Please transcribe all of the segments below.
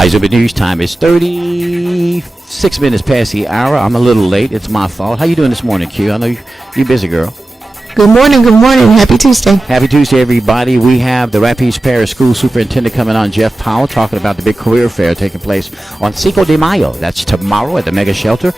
Eyes Open News time is 36 minutes past the hour. I'm a little late. It's my fault. How you doing this morning, Q? I know you're busy, girl. Good morning. Happy Tuesday. Happy Tuesday, everybody. We have the Rapides Parish School Superintendent coming on, Jeff Powell, talking about the big career fair taking place on Cinco de Mayo. That's tomorrow at the Mega Shelter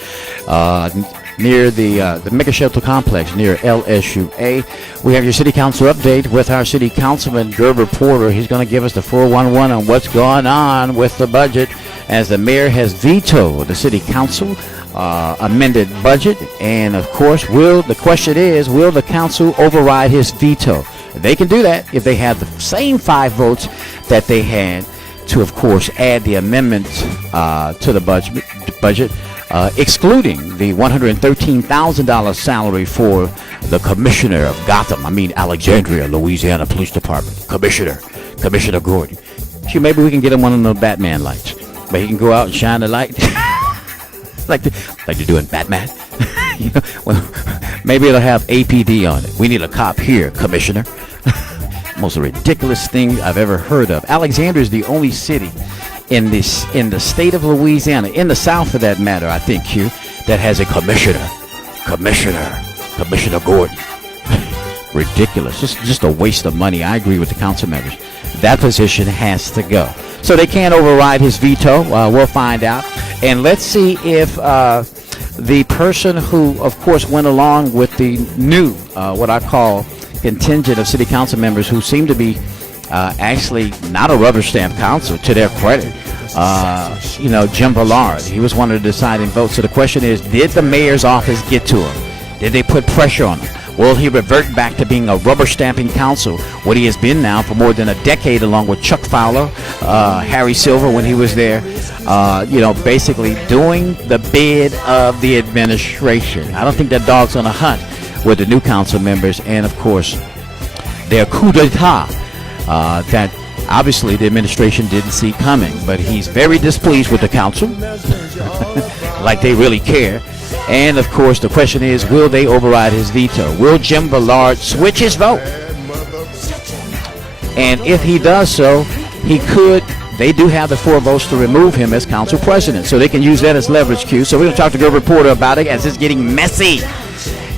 near the Mega Shelter Complex near LSUA. We have your City Council update with our City Councilman, Gerber Porter. He's going to give us the 411 on what's going on with the budget as the mayor has vetoed the City Council amended budget, and of course, the question is, will the council override his veto? They can do that if they have the same 5 votes that they had to, of course, add the amendment to the budget, excluding the $113,000 salary for the commissioner of Alexandria, Louisiana Police Department, Commissioner Gordon. Sure, maybe we can get him one of those Batman lights, but he can go out and shine the light. like you're doing Batman. Well, maybe it'll have APD on it. We need a cop here, Commissioner. Most ridiculous thing I've ever heard of. Alexandria is the only city in the state of Louisiana, in the South for that matter, I think, Q, that has a commissioner. Commissioner Gordon. Ridiculous. Just a waste of money. I agree with the council members. That position has to go. So they can't override his veto. We'll find out. And let's see if the person who, of course, went along with the new, what I call, contingent of city council members who seem to be actually not a rubber stamp council, to their credit. Jim Ballard, he was one of the deciding votes. So the question is, did the mayor's office get to him? Did they put pressure on him? Will he revert back to being a rubber stamping council, what he has been now for more than a decade, along with Chuck Fowler, Harry Silver when he was there, basically doing the bid of the administration. I don't think that dog's on a hunt with the new council members, and of course, their coup d'etat that obviously the administration didn't see coming, but he's very displeased with the council, like they really care. And, of course, the question is, will they override his veto? Will Jim Ballard switch his vote? And if he does so, they do have the 4 votes to remove him as council president. So they can use that as leverage, Q. So we're going to talk to Gerber Porter about it as it's getting messy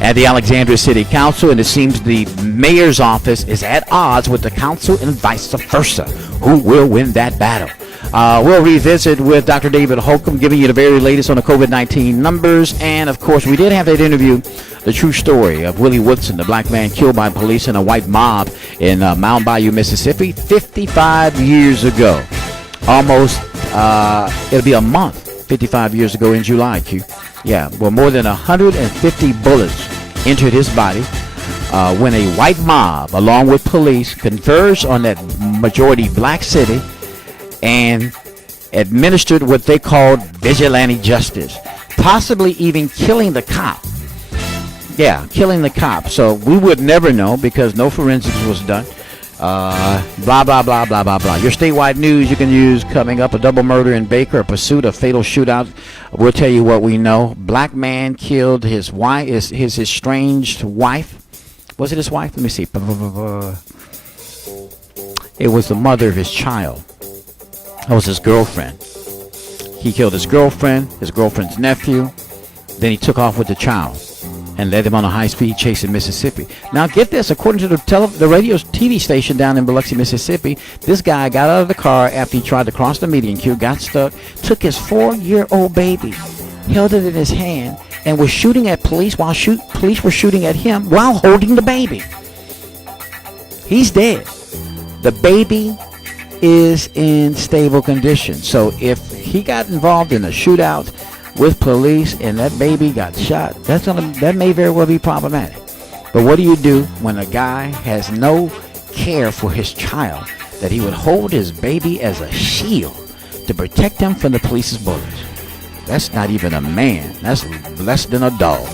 at the Alexandria City Council. And it seems the mayor's office is at odds with the council and vice versa. Who will win that battle? We'll revisit with Dr. David Holcomb, giving you the very latest on the COVID-19 numbers. And, of course, we did have that interview, the true story of Willie Woodson, the black man killed by police in a white mob in Mound Bayou, Mississippi, 55 years ago. Almost, it'll be a month, 55 years ago in July, Q. Yeah, well, more than 150 bullets entered his body when a white mob, along with police, converged on that majority black city and administered what they called vigilante justice, possibly even killing the cop. Yeah, killing the cop. So we would never know because no forensics was done. Blah, blah, blah, blah, blah, blah. Your statewide news you can use coming up: a double murder in Baker, a pursuit of fatal shootout. We'll tell you what we know. Black man killed his wife, his estranged wife. Was it his wife? Let me see. It was the mother of his child. That was his girlfriend. He killed his girlfriend's nephew. Then he took off with the child and led him on a high-speed chase in Mississippi. Now, get this. According to the radio TV station down in Biloxi, Mississippi, this guy got out of the car after he tried to cross the median queue, got stuck, took his 4-year-old baby, held it in his hand, and was shooting at police while police were shooting at him while holding the baby. He's dead. The baby is in stable condition. So if he got involved in a shootout with police and that baby got shot, that may very well be problematic. But what do you do when a guy has no care for his child, that he would hold his baby as a shield to protect him from the police's bullets? That's not even a man. That's less than a dog.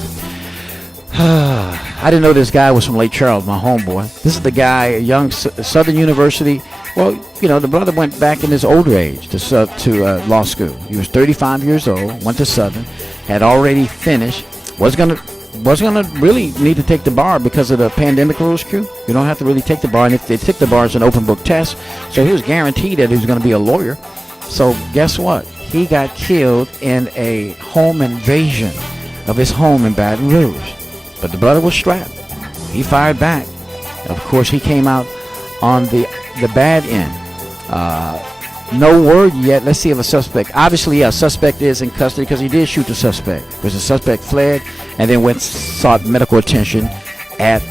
I didn't know this guy was from Lake Charles, my homeboy. This is the guy, a young Southern University. Well, the brother went back in his older age to law school. He was 35 years old, went to Southern, had already finished, was gonna really need to take the bar because of the pandemic rules, Q. You don't have to really take the bar, and if they took the bar, it's an open book test. So he was guaranteed that he was going to be a lawyer. So guess what? He got killed in a home invasion of his home in Baton Rouge. But the brother was strapped. He fired back. Of course, he came out on the bad end. No word yet. Let's see if a suspect. Obviously, a suspect is in custody because he did shoot the suspect. Because the suspect fled and then sought medical attention at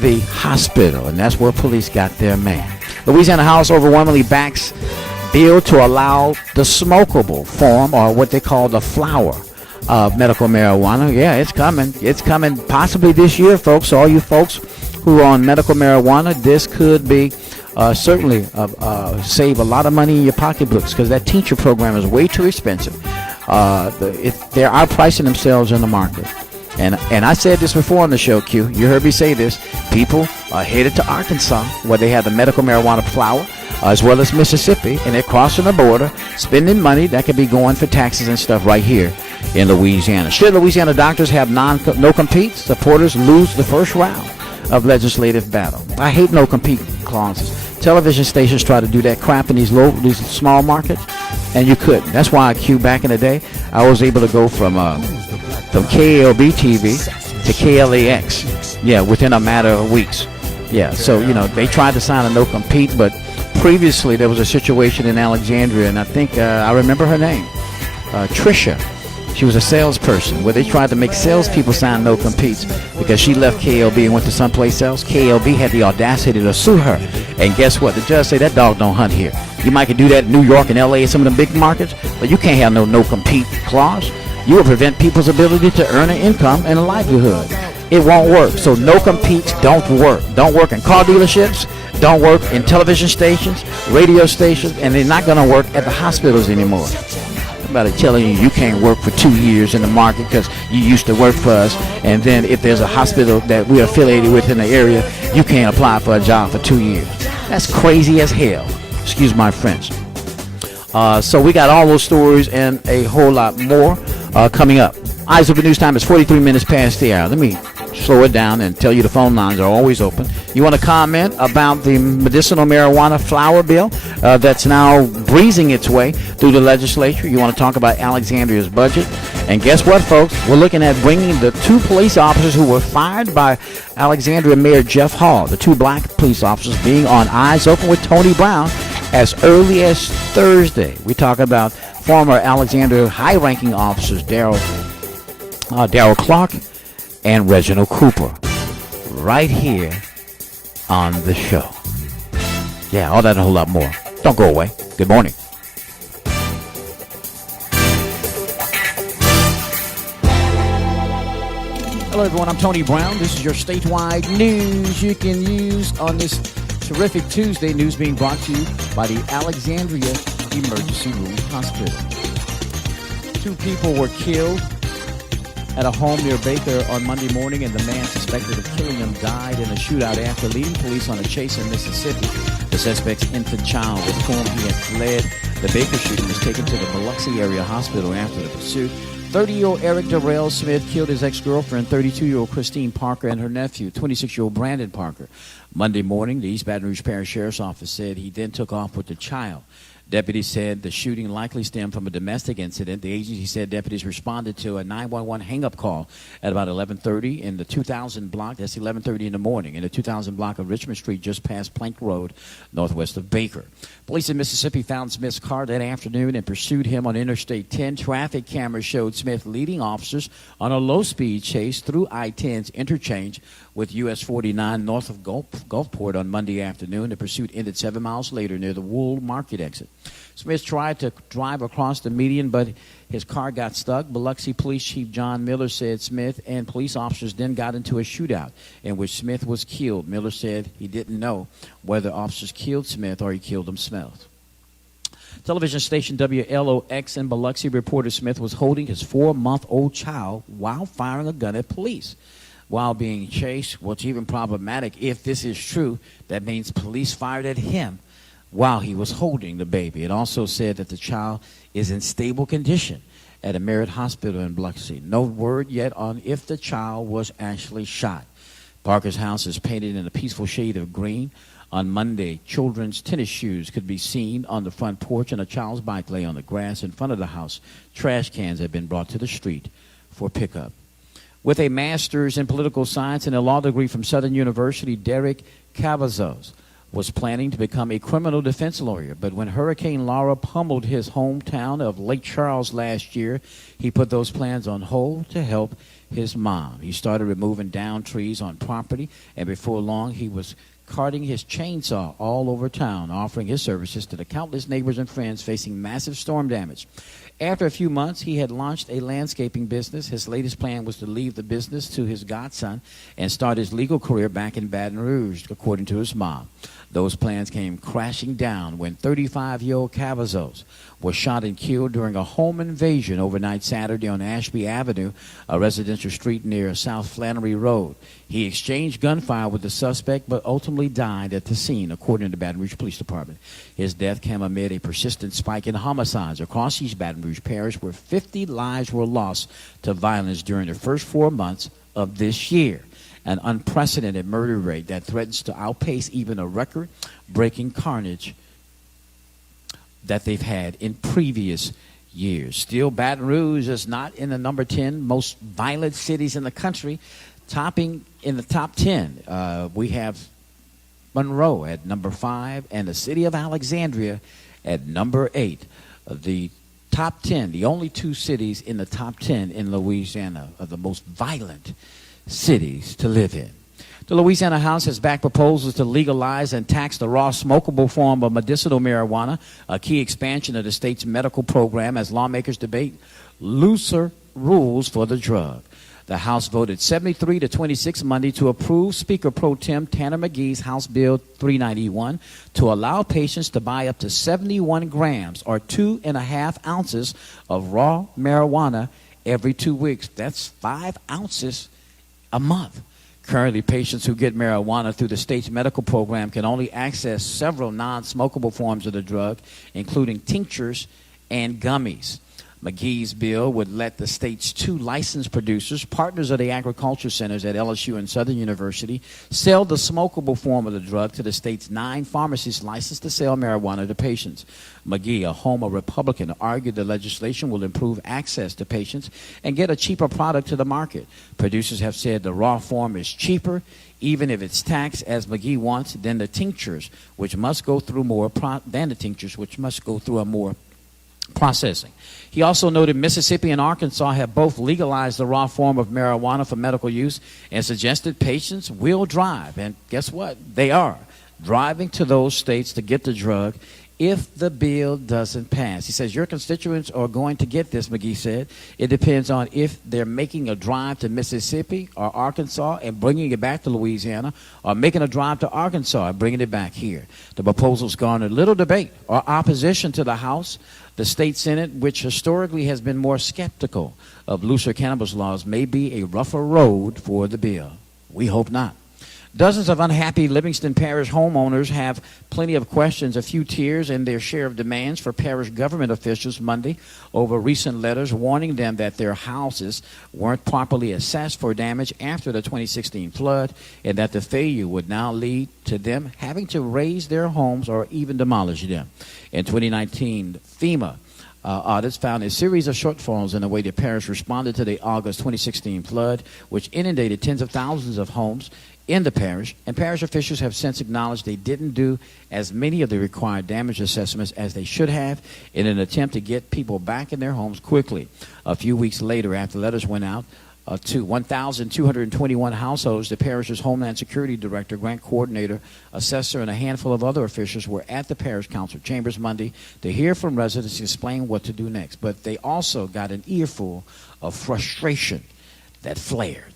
the hospital, and that's where police got their man. Louisiana House overwhelmingly backs bill to allow the smokable form, or what they call the flower, of medical marijuana. Yeah, it's coming. It's coming possibly this year, folks. So all you folks who are on medical marijuana, this could be certainly save a lot of money in your pocketbooks, because that teacher program is way too expensive. They are pricing themselves in the market. And I said this before on the show, Q. You heard me say this. People are headed to Arkansas, where they have the medical marijuana flower, as well as Mississippi, and they're crossing the border, spending money that could be going for taxes and stuff right here in Louisiana. Should Louisiana doctors have no-compete, supporters lose the first round of legislative battle. I hate no-compete clauses. Television stations try to do that crap in these small markets, and you couldn't. That's why back in the day, I was able to go from KLB TV to KLAX, within a matter of weeks. So, they tried to sign a no-compete, but previously there was a situation in Alexandria, and I think I remember her name, Trisha. She was a salesperson where they tried to make salespeople sign no-competes because she left KLB and went to someplace else. KLB had the audacity to sue her. And guess what? The judge said, that dog don't hunt here. You might could do that in New York and LA and some of the big markets, but you can't have no-compete clause. You will prevent people's ability to earn an income and a livelihood. It won't work. So no-competes don't work. Don't work in car dealerships, don't work in television stations, radio stations, and they're not going to work at the hospitals anymore. About telling you can't work for 2 years in the market because you used to work for us, and then if there's a hospital that we're affiliated with in the area, you can't apply for a job for 2 years. That's crazy as hell. Excuse my French. So we got all those stories and a whole lot more coming up. Eyes Open News Time is 43 minutes past the hour. Let me slow it down and tell you the phone lines are always open. You want to comment about the medicinal marijuana flower bill that's now breezing its way through the legislature? You want to talk about Alexandria's budget? And guess what, folks? We're looking at bringing the 2 police officers who were fired by Alexandria Mayor Jeff Hall, the 2 black police officers, being on Eyes Open with Tony Brown as early as Thursday. We talk about former Alexandria high-ranking officers Darryl Clark and Reginald Cooper right here on the show. Yeah, all that and a whole lot more. Don't go away. Good morning. Hello, everyone. I'm Tony Brown. This is your statewide news you can use on this terrific Tuesday. News being brought to you by the Alexandria Emergency Room Hospital. 2 people were killed at a home near Baker on Monday morning, and the man suspected of killing them died in a shootout after leading police on a chase in Mississippi. The suspect's infant child, with whom he had fled the Baker shooting, was taken to the Biloxi area hospital after the pursuit. 30-year-old Eric Darrell Smith killed his ex-girlfriend, 32-year-old Christine Parker, and her nephew, 26-year-old Brandon Parker. Monday morning, the East Baton Rouge Parish Sheriff's Office said he then took off with the child. Deputies said the shooting likely stemmed from a domestic incident. The agency said deputies responded to a 911 hang-up call at about 11:30 in the 2000 block. That's 11:30 in the morning in the 2000 block of Richmond Street, just past Plank Road, northwest of Baker. Police in Mississippi found Smith's car that afternoon and pursued him on Interstate 10. Traffic cameras showed Smith leading officers on a low-speed chase through I-10's interchange with US 49 north of Gulfport on Monday afternoon. The pursuit ended 7 miles later near the Wool Market exit. Smith tried to drive across the median, but his car got stuck. Biloxi Police Chief John Miller said Smith and police officers then got into a shootout in which Smith was killed. Miller said he didn't know whether officers killed Smith or he killed himself. Television station WLOX in Biloxi reported Smith was holding his 4-month-old child while firing a gun at police. While being chased, what's even problematic, if this is true, that means police fired at him while he was holding the baby. It also said that the child is in stable condition at a Merritt Hospital in Biloxi. No word yet on if the child was actually shot. Parker's house is painted in a peaceful shade of green On Monday, children's tennis shoes could be seen on the front porch, and a child's bike lay on the grass in front of the house. Trash cans had been brought to the street for pickup. With a master's in political science and a law degree from Southern University, Derek Cavazos was planning to become a criminal defense lawyer. But when Hurricane Laura pummeled his hometown of Lake Charles last year, he put those plans on hold to help his mom. He started removing downed trees on property, and before long he was carting his chainsaw all over town, offering his services to the countless neighbors and friends facing massive storm damage. After a few months, he had launched a landscaping business. His latest plan was to leave the business to his godson and start his legal career back in Baton Rouge, according to his mom. Those plans came crashing down when 35-year-old Cavazos was shot and killed during a home invasion overnight Saturday on Ashby Avenue, a residential street near South Flannery Road. He exchanged gunfire with the suspect but ultimately died at the scene, according to the Baton Rouge Police Department. His death came amid a persistent spike in homicides across East Baton Rouge Parish, where 50 lives were lost to violence during the first 4 months of this year. An unprecedented murder rate that threatens to outpace even a record-breaking carnage that they've had in previous years. Still, Baton Rouge is not in the number 10 most violent cities in the country. Topping in the top 10, we have Monroe at number 5 and the city of Alexandria at number 8. The top 10, the only two cities in the top 10 in Louisiana are the most violent cities to live in. The Louisiana House has backed proposals to legalize and tax the raw smokable form of medicinal marijuana, a key expansion of the state's medical program as lawmakers debate looser rules for the drug. The House voted 73 to 26 Monday to approve Speaker Pro Tem Tanner McGee's House Bill 391 to allow patients to buy up to 71 grams or 2.5 ounces of raw marijuana every 2 weeks. That's 5 ounces a month. Currently, patients who get marijuana through the state's medical program can only access several non-smokable forms of the drug, including tinctures and gummies. McGee's bill would let the state's 2 licensed producers, partners of the agriculture centers at LSU and Southern University, sell the smokable form of the drug to the state's 9 pharmacies licensed to sell marijuana to patients. McGee, a Homer Republican, argued the legislation will improve access to patients and get a cheaper product to the market. Producers have said the raw form is cheaper, even if it's taxed as McGee wants, than the tinctures, which must go through more processing. He also noted Mississippi and Arkansas have both legalized the raw form of marijuana for medical use and suggested patients will drive. And guess what? They are driving to those states to get the drug if the bill doesn't pass. He says, your constituents are going to get this, McGee said. It depends on if they're making a drive to Mississippi or Arkansas and bringing it back to Louisiana, or making a drive to Arkansas and bringing it back here. The proposals garnered little debate or opposition to the House. The state Senate, which historically has been more skeptical of looser cannabis laws, may be a rougher road for the bill. We hope not. Dozens of unhappy Livingston Parish homeowners have plenty of questions, a few tears, and their share of demands for parish government officials Monday over recent letters warning them that their houses weren't properly assessed for damage after the 2016 flood, and that the failure would now lead to them having to raise their homes or even demolish them. In 2019, FEMA audits found a series of shortfalls in the way the parish responded to the August 2016 flood, which inundated tens of thousands of homes in the parish, and parish officials have since acknowledged they didn't do as many of the required damage assessments as they should have in an attempt to get people back in their homes quickly. A few weeks later, after letters went out to 1,221 households, the parish's Homeland Security Director, Grant Coordinator, Assessor, and a handful of other officials were at the parish council chambers Monday to hear from residents and explain what to do next. But they also got an earful of frustration that flared.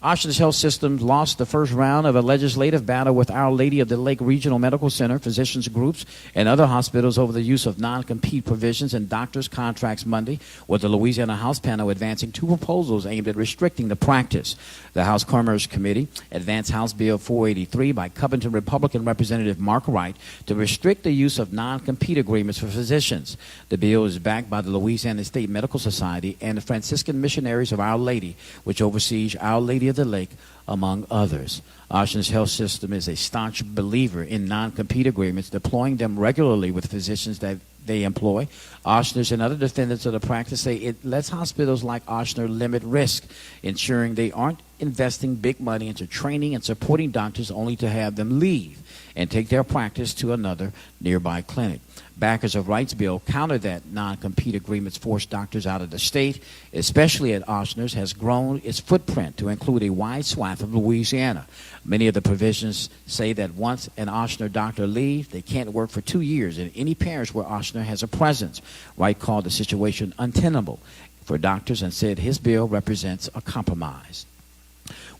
Ocean's Health Systems lost the first round of a legislative battle with Our Lady of the Lake Regional Medical Center, physicians groups, and other hospitals over the use of non-compete provisions in doctors' contracts Monday, with the Louisiana House panel advancing 2 proposals aimed at restricting the practice. The House Commerce Committee advanced House Bill 483 by Covington Republican Representative Mark Wright to restrict the use of non-compete agreements for physicians. The bill is backed by the Louisiana State Medical Society and the Franciscan Missionaries of Our Lady, which oversees Our Lady of the lake, among others. Ochsner's health system is a staunch believer in non-compete agreements, deploying them regularly with physicians that they employ. Ochsner's and other defendants of the practice say it lets hospitals like Ochsner limit risk, ensuring they aren't investing big money into training and supporting doctors only to have them leave and take their practice to another nearby clinic. Backers of Wright's bill counter that non-compete agreements force doctors out of the state, especially at Ochsner's, has grown its footprint to include a wide swath of Louisiana. Many of the provisions say that once an Ochsner doctor leaves, they can't work for 2 years in any parish where Ochsner has a presence. Wright called the situation untenable for doctors and said his bill represents a compromise.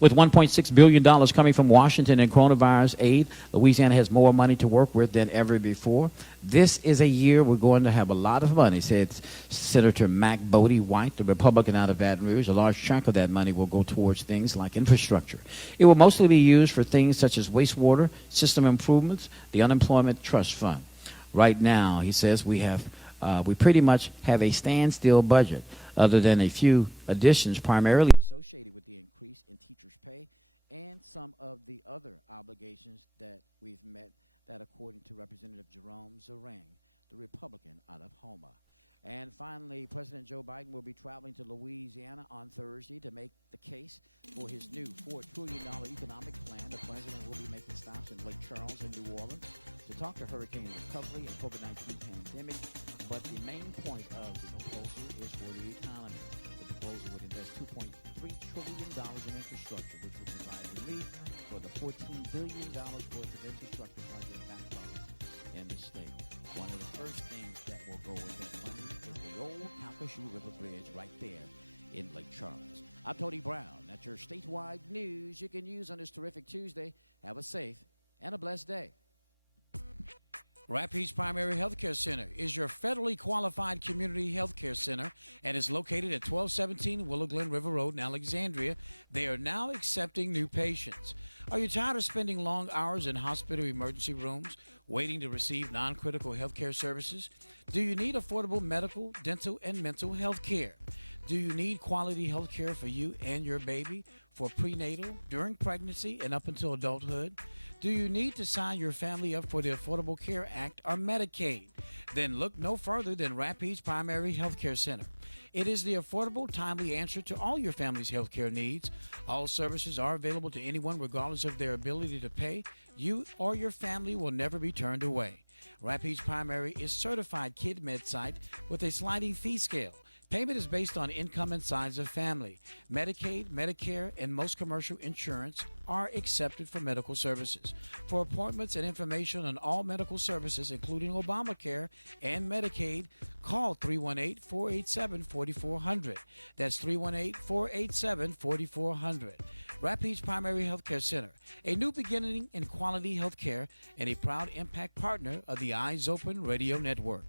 With $1.6 billion coming from Washington in coronavirus aid, Louisiana has more money to work with than ever before. This is a year we're going to have a lot of money, said Senator Mac Bodie White, the Republican out of Baton Rouge. A large chunk of that money will go towards things like infrastructure. It will mostly be used for things such as wastewater, system improvements, the unemployment trust fund. Right now, he says, we pretty much have a standstill budget, other than a few additions primarily associated with the increase in teachers' pay and some of the other obligations that we've met, that according to Representative Jerome Zerang, the Republican out of Houma. And finally, President Joe Biden will be traveling to Louisiana on Thursday to make the case for his new $4 trillion economic plan. The president will be making stops in Lake Charles and New Orleans to talk to hurricane recovery and COVID-19 pandemic. But the main point of the proposal is for the economy. The proposal would invest $2.3 trillion in infrastructure, which would provide relief for the $14 billion worth of infrastructure project backlogs in the state. One of the first things that will go with that money is the old Calcasieu River Bridge right there in Lake Charles. I'm Tony Brown. That's your statewide news you can use on this terrific Tuesday. Have a safe and a blessed day. Rapides Primary Healthcare Center is your federally qualified community healthcare center and is located at 1217 Willow Glen River Road in Alexandria. They are now accepting new patients. Are you tired of spending long hours in hospital emergency rooms waiting to receive non-critical healthcare services? Do you need affordable medical, dental, and mental health care? Do you need quality health care for you and your baby for prenatal, during pregnancy, and up until adulthood? Do you need to sign your family up for the Affordable Care Act or Medicaid? Then look no further than Rapides Primary Healthcare Center. It is the affordable, timely answer to all your family's healthcare needs. All services are available to anyone regardless of their ability to pay. You or your family will never be turned away. Rapides Primary is certified Kid Med site with a sliding fee scale. Payment is based on income and size of family. Medicaid, Medicare, and most commercial insurance are accepted for medical services. For appointments and information on all medical services, including Obamacare and Medicaid, call 318-487-4400. That's 318-487-4400. Rapides Primary Healthcare Center, a new beginning in quality health care and a proud impact partner of the Eyes Open Radio Network.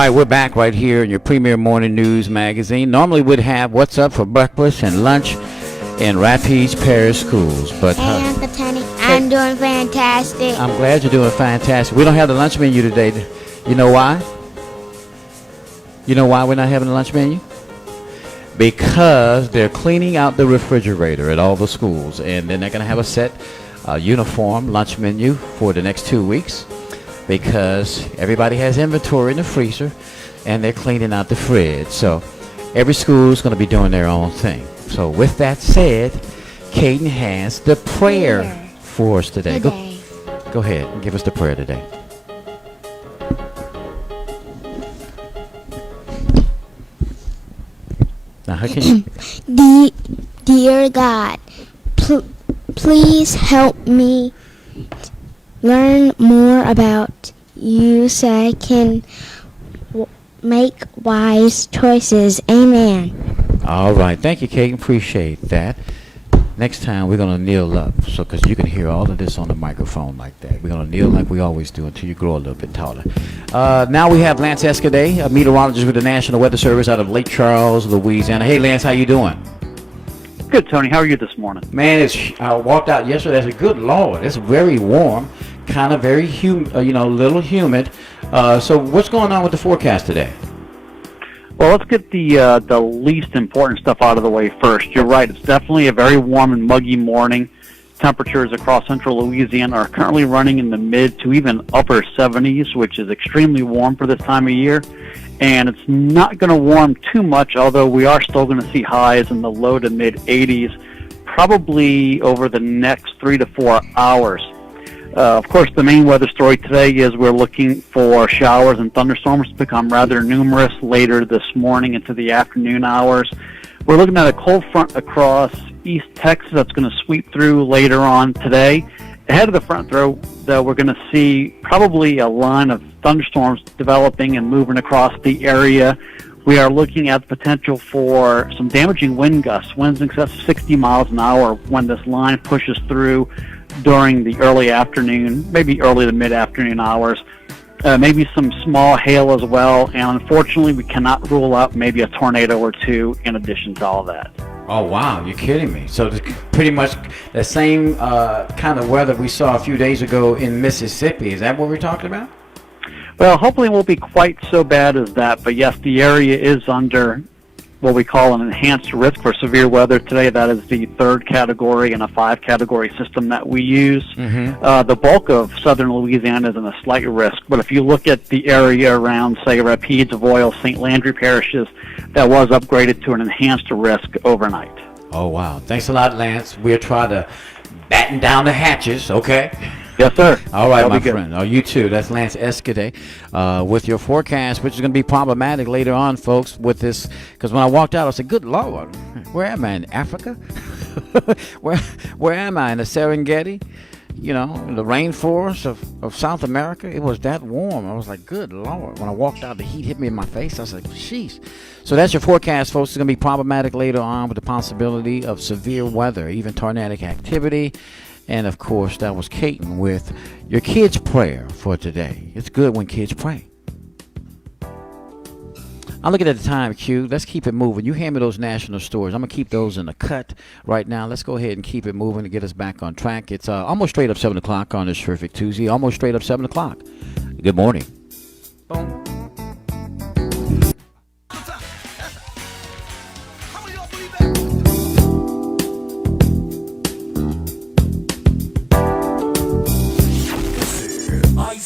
right, we're back right here in your premier morning news magazine. Normally we'd have what's up for breakfast and lunch in Rapides Parish Schools, but Hey, Uncle Tony, I'm doing fantastic. I'm glad you're doing fantastic. We don't have the lunch menu today. You know why? You know why we're not having the lunch menu? Because they're cleaning out the refrigerator at all the schools, and then they're going to have a set uniform lunch menu for the next 2 weeks, because everybody has inventory in the freezer and they're cleaning out the fridge. So every school is going to be doing their own thing. So with that said, Caden has the prayer for us today. Go ahead and give us the prayer today. Now, how can you? Dear God, please help me learn more about you so I can make wise choices. Amen. All right. Thank you, Kate. Appreciate that. Next time, we're going to kneel up, so because you can hear all of this on the microphone like that. We're going to kneel like we always do until you grow a little bit taller. Now we have Lance Escaday, a meteorologist with the National Weather Service out of Lake Charles, Louisiana. Hey, Lance, how you doing? Good, Tony. How are you this morning? Man, I walked out yesterday. I said, good Lord, it's very warm, kind of very humid, a little humid. So what's going on with the forecast today? Well, let's get the least important stuff out of the way first. You're right. It's definitely a very warm and muggy morning. Temperatures across central Louisiana are currently running in the mid to even upper 70s, which is extremely warm for this time of year. And it's not going to warm too much, although we are still going to see highs in the low to mid 80s, probably over the next 3 to 4 hours. Of course, the main weather story today is we're looking for showers and thunderstorms to become rather numerous later this morning into the afternoon hours. We're looking at a cold front across East Texas that's going to sweep through later on today. Ahead of the front, though, we're going to see probably a line of thunderstorms developing and moving across the area. We are looking at the potential for some damaging wind gusts, winds in excess of 60 miles an hour when this line pushes through during the early afternoon, maybe early to mid-afternoon hours. Maybe some small hail as well, and unfortunately we cannot rule out maybe a tornado or two in addition to all that. Oh, wow, you're kidding me. So pretty much the same kind of weather we saw a few days ago in Mississippi. Is that what we're talking about? Well, hopefully it won't be quite so bad as that, but yes, the area is under what we call an enhanced risk for severe weather today. That is the 3rd category in a 5-category system that we use. The bulk of southern Louisiana is in a slight risk, but if you look at the area around, say, Rapides, Avoyelles, St. Landry parishes, that was upgraded to an enhanced risk overnight. Oh, wow. Thanks a lot, Lance. We'll try to batten down the hatches, okay? Yes, sir. All right, That'll my be good. friend. Oh, you too. That's Lance Escaday with your forecast, which is going to be problematic later on, folks, with this. Because when I walked out, I said, good Lord, where am I, in Africa? where am I, in the Serengeti? You know, in the rainforest of South America? It was that warm. I was like, good Lord. When I walked out, the heat hit me in my face. I was like, sheesh. So that's your forecast, folks. It's going to be problematic later on with the possibility of severe weather, even tornadic activity. And, of course, that was Caton with your kids' prayer for today. It's good when kids pray. I'm looking at the time, Q. Let's keep it moving. You hand me those national stories. I'm going to keep those in the cut right now. Let's go ahead and keep it moving to get us back on track. It's almost straight up 7 o'clock on this terrific Tuesday. Almost straight up 7 o'clock. Good morning. Boom.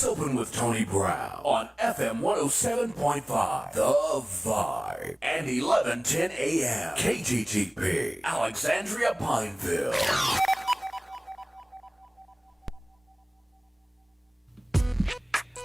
Open with Tony Brown on FM 107.5 The Vibe and 1110 AM KGTP Alexandria Pineville.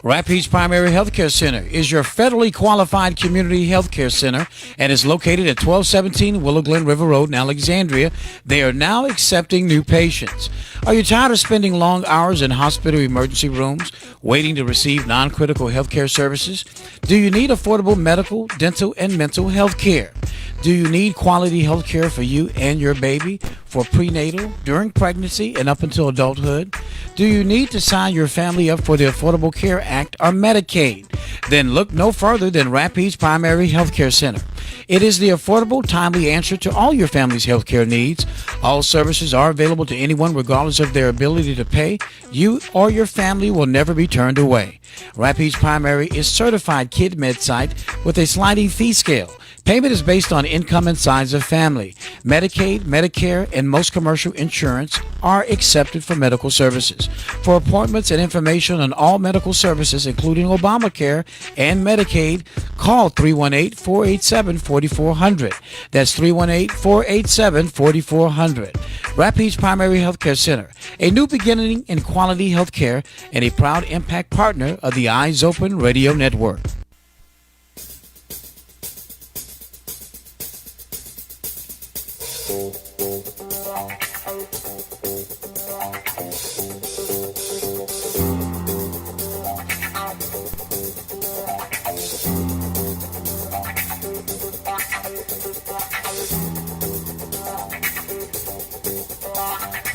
Rapides Primary Healthcare Center is your federally qualified community healthcare center and is located at 1217 Willow Glen River Road in Alexandria. They are now accepting new patients. Are you tired of spending long hours in hospital emergency rooms waiting to receive non-critical healthcare services? Do you need affordable medical, dental, and mental health care? Do you need quality health care for you and your baby? for prenatal, during pregnancy, and up until adulthood? Do you need to sign your family up for the Affordable Care Act or Medicaid? Then look no further than Rapides Primary Health Care Center. It is the affordable, timely answer to all your family's health care needs. All services are available to anyone regardless of their ability to pay. You or your family will never be turned away. Rapides Primary is certified KidMed site with a sliding fee scale. Payment is based on income and size of family. Medicaid, Medicare, and most commercial insurance are accepted for medical services. For appointments and information on all medical services, including Obamacare and Medicaid, call 318-487-4400. That's 318-487-4400. Rapides Primary Healthcare Center, a new beginning in quality health care and a proud impact partner of the Eyes Open Radio Network.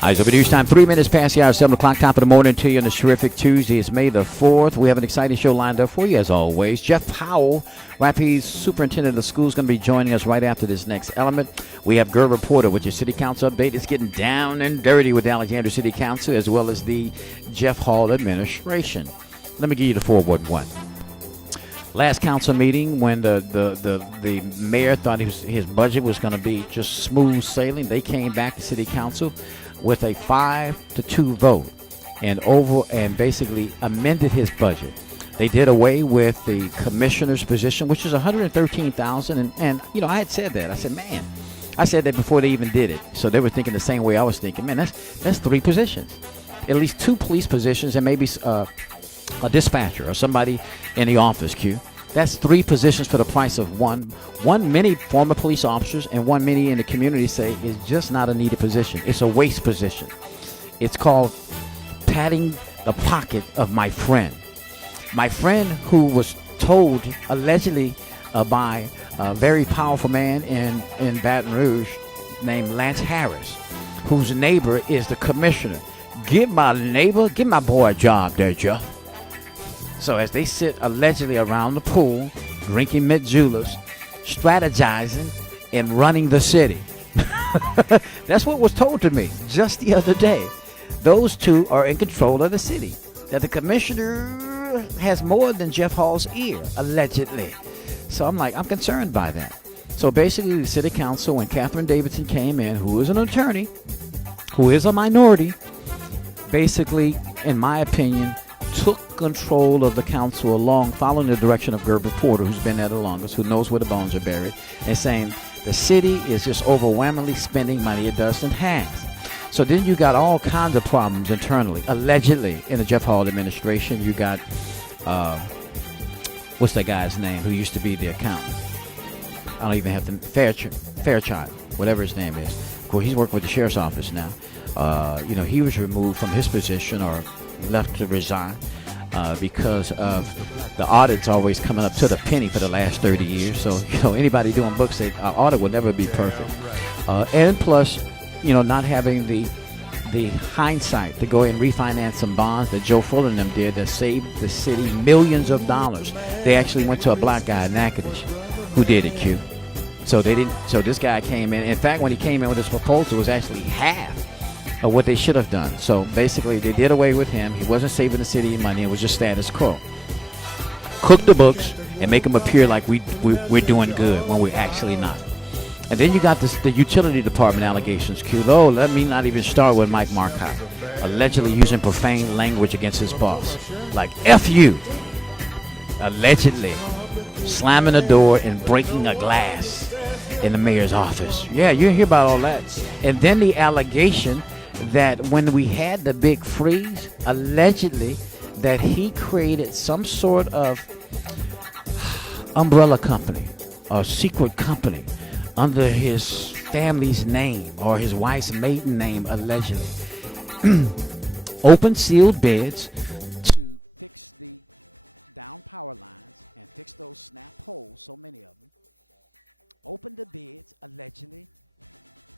Eyes Open News Time, 3 minutes past the hour, 7 o'clock, top of the morning to you on this terrific Tuesday. It's May the 4th. We have an exciting show lined up for you, as always. Jeff Powell, Rapides Superintendent of the School, is going to be joining us right after this next element. We have Gerb Reporter with your City Council update. It's getting down and dirty with the Alexandria City Council, as well as the Jeff Hall administration. Let me give you the 411. Last council meeting, when the mayor thought his budget was going to be just smooth sailing, they came back to City Council with a 5-2 vote and basically amended his budget. They did away with the commissioner's position, which is $113,000, and you know, I had said that. I said, man, I said that before they even did it. So they were thinking the same way I was thinking. Man, that's 3 positions, at least 2 police positions, and maybe a dispatcher or somebody in the office. Q. That's 3 positions for the price of one. Many former police officers and many in the community say is just not a needed position. It's a waste position. It's called patting the pocket of my friend. My friend who was told allegedly by a very powerful man in Baton Rouge named Lance Harris, whose neighbor is the commissioner. Give my boy a job there, Jeff. So as they sit allegedly around the pool, drinking Mitjulas, strategizing, and running the city. That's what was told to me just the other day. Those 2 are in control of the city. That the commissioner has more than Jeff Hall's ear, allegedly. So I'm concerned by that. So basically the city council, when Catherine Davidson came in, who is an attorney, who is a minority, basically, in my opinion, took control of the council following the direction of Gerb Reporter, who's been there the longest, who knows where the bones are buried, and saying the city is just overwhelmingly spending money it doesn't have. So then you got all kinds of problems internally, allegedly, in the Jeff Hall administration. You got, what's that guy's name who used to be the accountant? I don't even have to, Fairchild, whatever his name is. Of course, he's working with the sheriff's office now. He was removed from his position or left to resign because of the audits always coming up to the penny for the last 30 years. So, anybody doing books, our audit will never be perfect. And plus, not having the hindsight to go and refinance some bonds that Joe Fuller and them did that saved the city millions of dollars. They actually went to a black guy in Natchitoches who did it, Q. So they didn't. So this guy came in. In fact, when he came in with his proposal, it was actually half of what they should have done. So basically, they did away with him. He wasn't saving the city money. It was just status quo. Cook the books and make them appear like we're doing good when we're actually not. And then you got the utility department allegations, Q. Oh, let me not even start with Mike Marcotte, allegedly using profane language against his boss. Like, F you. Allegedly slamming a door and breaking a glass in the mayor's office. Yeah, you hear about all that. And then the allegation that when we had the big freeze, allegedly that he created some sort of umbrella company or secret company under his family's name or his wife's maiden name, allegedly. Open sealed bids to fix the down power lines and fix those snap holes, so many of them. Opened the bids, allegedly,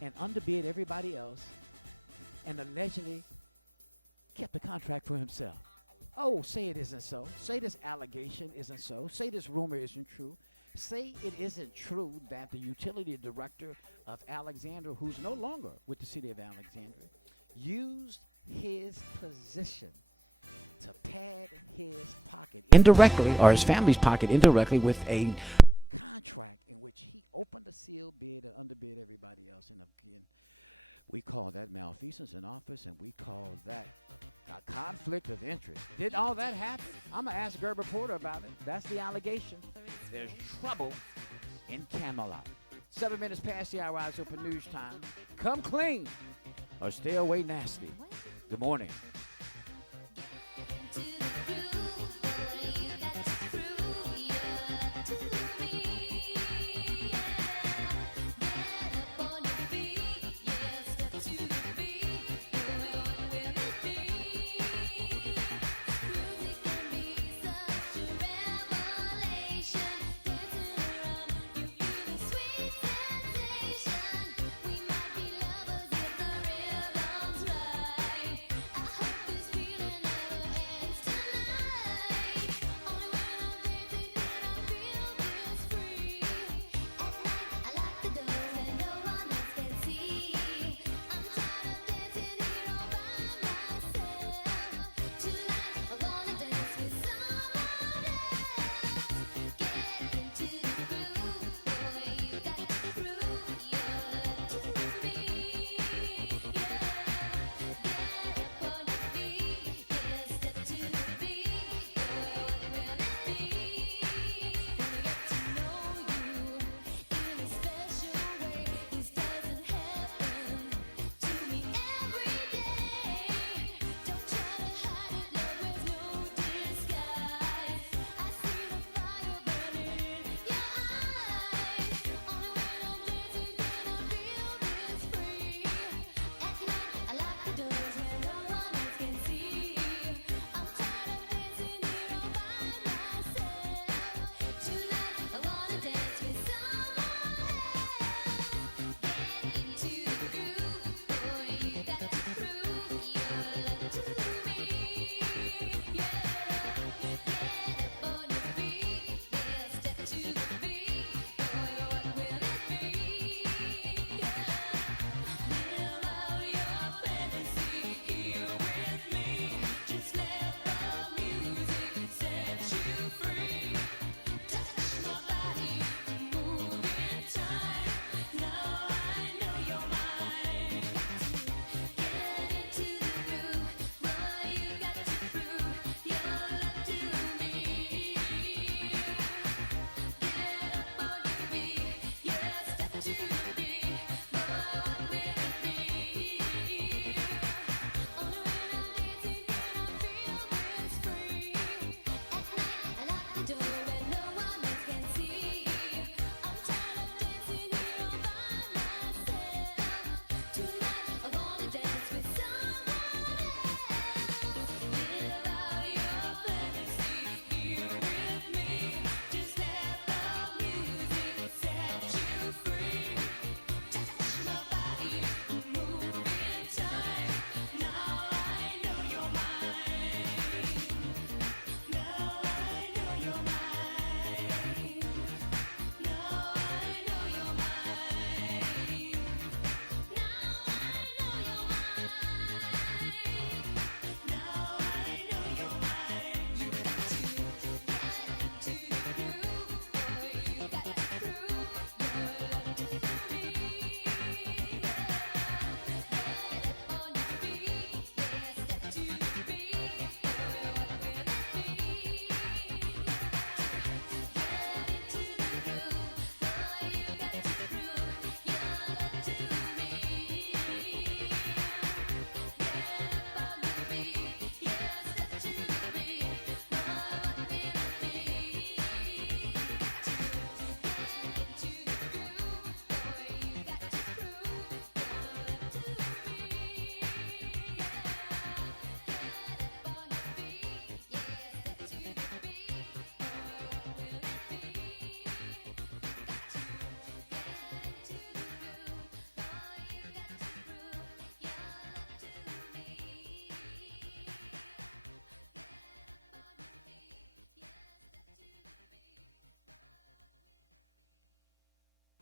and underbid everybody else and allegedly kept the contract for himself. Oh, say it isn't so. Say this allegation isn't so. Say this rumor isn't true. Say it isn't true that the utility director of Alexandria, who's no longer with the city of Alexandria, used his position to pad his pocket indirectly, or his family's pocket indirectly, with a contract in which he opened a sealed bid and underbid everybody else. And again, we call that malfeasance in office, and we call that a conflict of interest. Did all that happen? I'm going to ask Gerber Porter about it. That's the allegation. There's trouble in Camelot. 7 minutes past the hour, Eyes Open News Time. Come clean or stay away nasty. Good morning.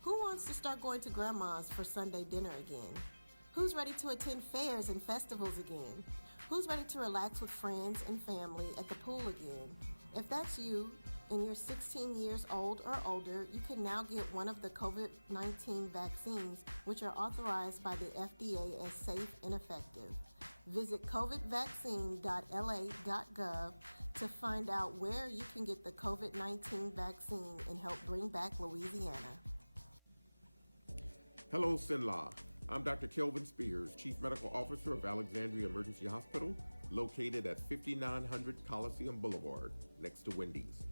Who wants to start going to grandma's for Sunday dinner again? Who's ready to attend fairs and festivals again? Who's ready to relax with friends and family at the pool again? If that's you and you're 16 years old or older, you can now get one of the COVID-19 vaccines, which are authorized by the FDA as safe and effective. Visit covidvaccine.la.gov to find out where you can get the COVID-19 vaccine and help bring back Louisiana. Hello, Sinlaw. I'm Dr. Kelvin Spears, Chief Medical Officer of Alexandria Emergency Hospital, located at 5900 Coliseum Boulevard, next to Wendy's.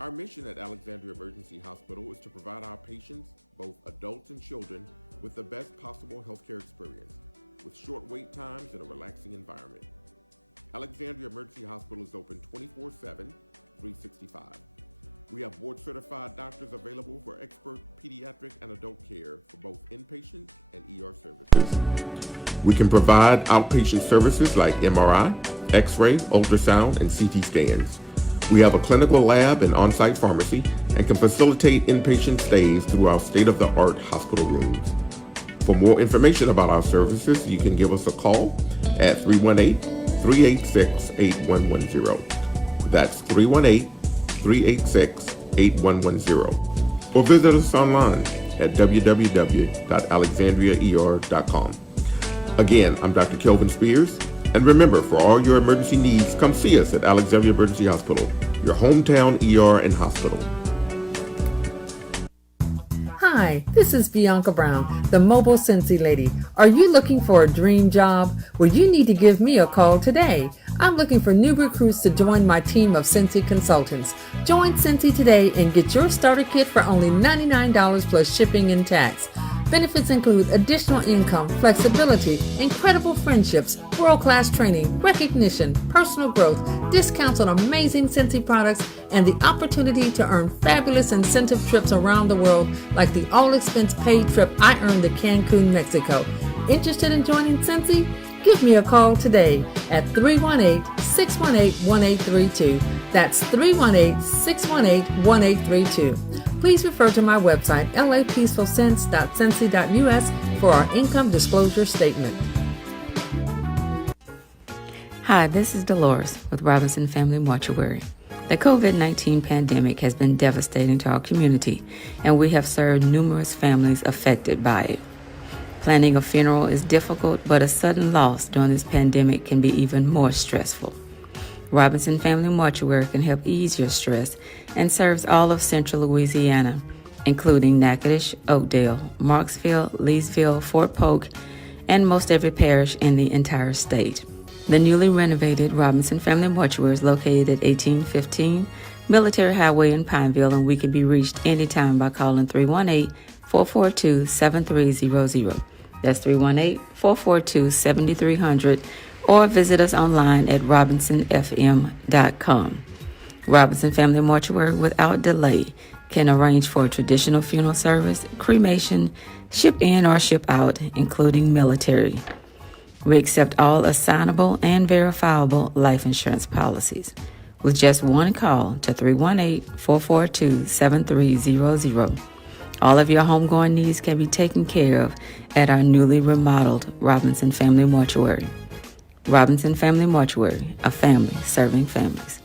Our mission at Alexandria Emergency Hospital is to provide our patients, both adults and children, with the best possible healthcare experience, with short wait times and a relaxing environment. Alexandria Emergency Hospital is open 24/7, 365. We have board-certified doctors available for expert pediatric and adult care for both inpatient and ER services. We can provide outpatient services like MRI, X-ray, ultrasound, and CT scans. We have a clinical lab and on-site pharmacy and can facilitate inpatient stays through our state-of-the-art hospital rooms. For more information about our services, you can give us a call at 318-386-8110. That's 318-386-8110. Or visit us online at www.alexandriaer.com. Again, I'm Dr. Kelvin Spears. And remember, for all your emergency needs, come see us at Alexandria Emergency Hospital, your hometown ER and hospital. Hi, this is Bianca Brown, the Mobile Cincy Lady. Are you looking for a dream job? Well, you need to give me a call today. I'm looking for new recruits to join my team of Cincy consultants. Join Cincy today and get your starter kit for only $99 plus shipping and tax. Benefits include additional income, flexibility, incredible friendships, world-class training, recognition, personal growth, discounts on amazing Cincy products, and the opportunity to earn fabulous incentive trips around the world like the all-expense-paid trip I earned to Cancun, Mexico. Interested in joining Cincy? Give me a call today at 318-618-1832. That's 318-618-1832. Please refer to my website, lapeacefulsense.cincy.us, for our income disclosure statement. Hi, this is Dolores with Robinson Family Mortuary. The COVID-19 pandemic has been devastating to our community, and we have served numerous families affected by it. Planning a funeral is difficult, but a sudden loss during this pandemic can be even more stressful. Robinson Family Mortuary can help ease your stress and serves all of Central Louisiana, including Natchitoches, Oakdale, Marksville, Leesville, Fort Polk, and most every parish in the entire state. The newly renovated Robinson Family Mortuary is located at 1815 Military Highway in Pineville, and we can be reached anytime by calling 318-442-7300. That's 318-442-7300. Or visit us online at robinsonfm.com. Robinson Family Mortuary, without delay, can arrange for a traditional funeral service, cremation, ship in or ship out, including military. We accept all assignable and verifiable life insurance policies. With just one call to 318-442-7300, all of your homegoing needs can be taken care of at our newly remodeled Robinson Family Mortuary. Robinson Family Mortuary, a family serving families.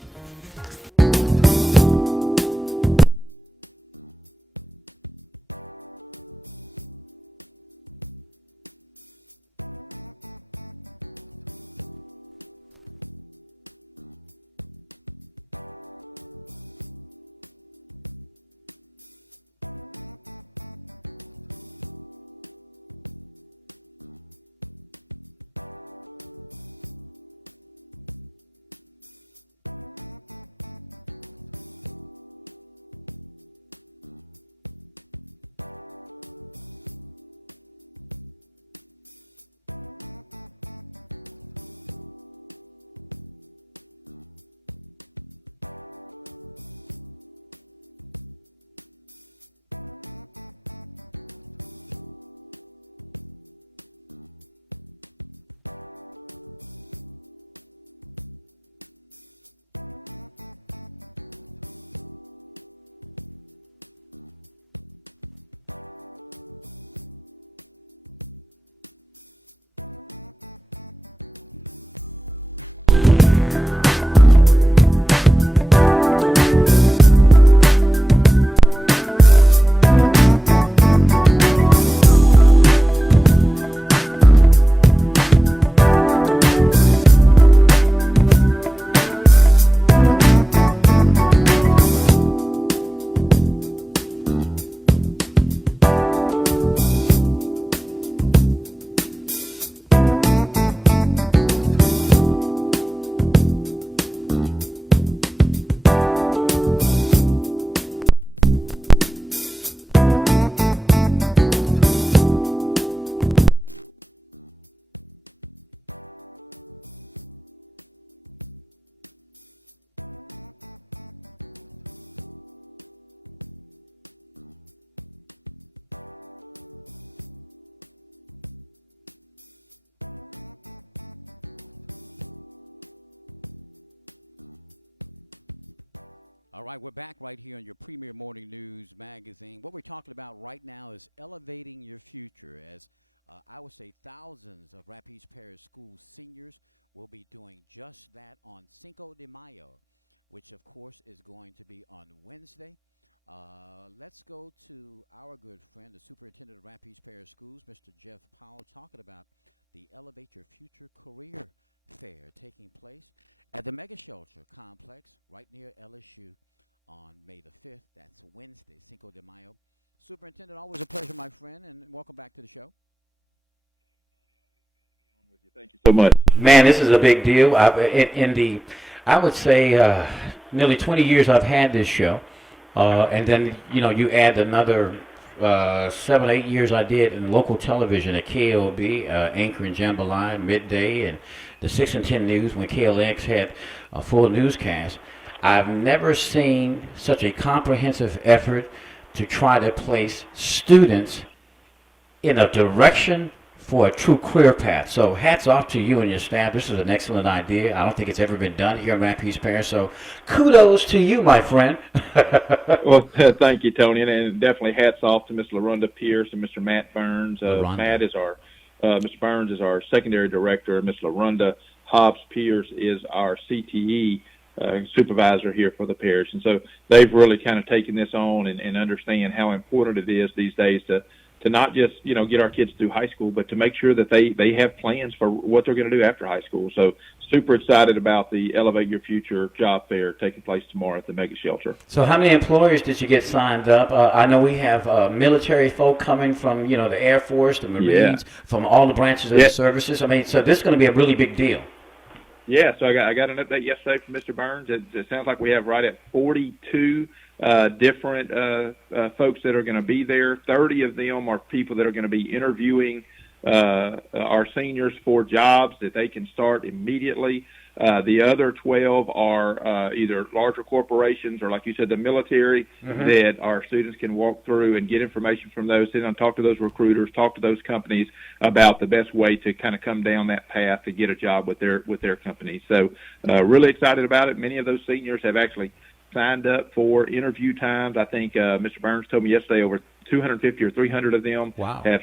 All right, we're back right here on your Premier Morning News magazine. What we're talking about right now is elevating your future, as I would say thousands of Rapides Parish School seniors will be doing just that on Cinco de Mayo, which of course is going to be on Wednesday. Let's go to our good friend, the Superintendent of Rapides Parish Schools, Mr. Jeff Powell, talking about the Elevate Your Future Career Fair taking place at the Mega Shelter Complex right near LSU on May the 5th. That's Wednesday, Cinco de Mayo. Superintendent, always a pleasure, my friend, and welcome back to the show. Thank you so much. Man, this is a big deal. I would say nearly 20 years I've had this show, and then you add another 7 or 8 years I did in local television at KLB, anchoring Jambalaya midday, and the 6 and 10 News when KLX had a full newscast. I've never seen such a comprehensive effort to try to place students in a direction for a true career path. So hats off to you and your staff. This is an excellent idea. I don't think it's ever been done here in Rapides Parish. So kudos to you, my friend. Well, thank you, Tony, and definitely hats off to Ms. LaRonda Pierce and Mr. Matt Burns. Mr. Burns is our secondary director. Ms. LaRonda Hobbs Pierce is our CTE supervisor here for the parish. And so they've really kind of taken this on and understand how important it is these days to not just, get our kids through high school, but to make sure that they have plans for what they're going to do after high school. So super excited about the Elevate Your Future job fair taking place tomorrow at the Mega Shelter. So how many employers did you get signed up? I know we have military folk coming from, the Air Force, the Marines, from all the branches of the services. I mean, so this is going to be a really big deal. Yeah, so I got an update yesterday from Mr. Burns. It sounds like we have right at 42 different folks that are going to be there. 30 of them are people that are going to be interviewing our seniors for jobs that they can start immediately. The other 12 are either larger corporations or, like you said, the military, that our students can walk through and get information from those, sit down and talk to those recruiters, talk to those companies about the best way to kind of come down that path to get a job with their company. So really excited about it. Many of those seniors have actually signed up for interview times. I think Mr. Burns told me yesterday over 250 or 300 of them have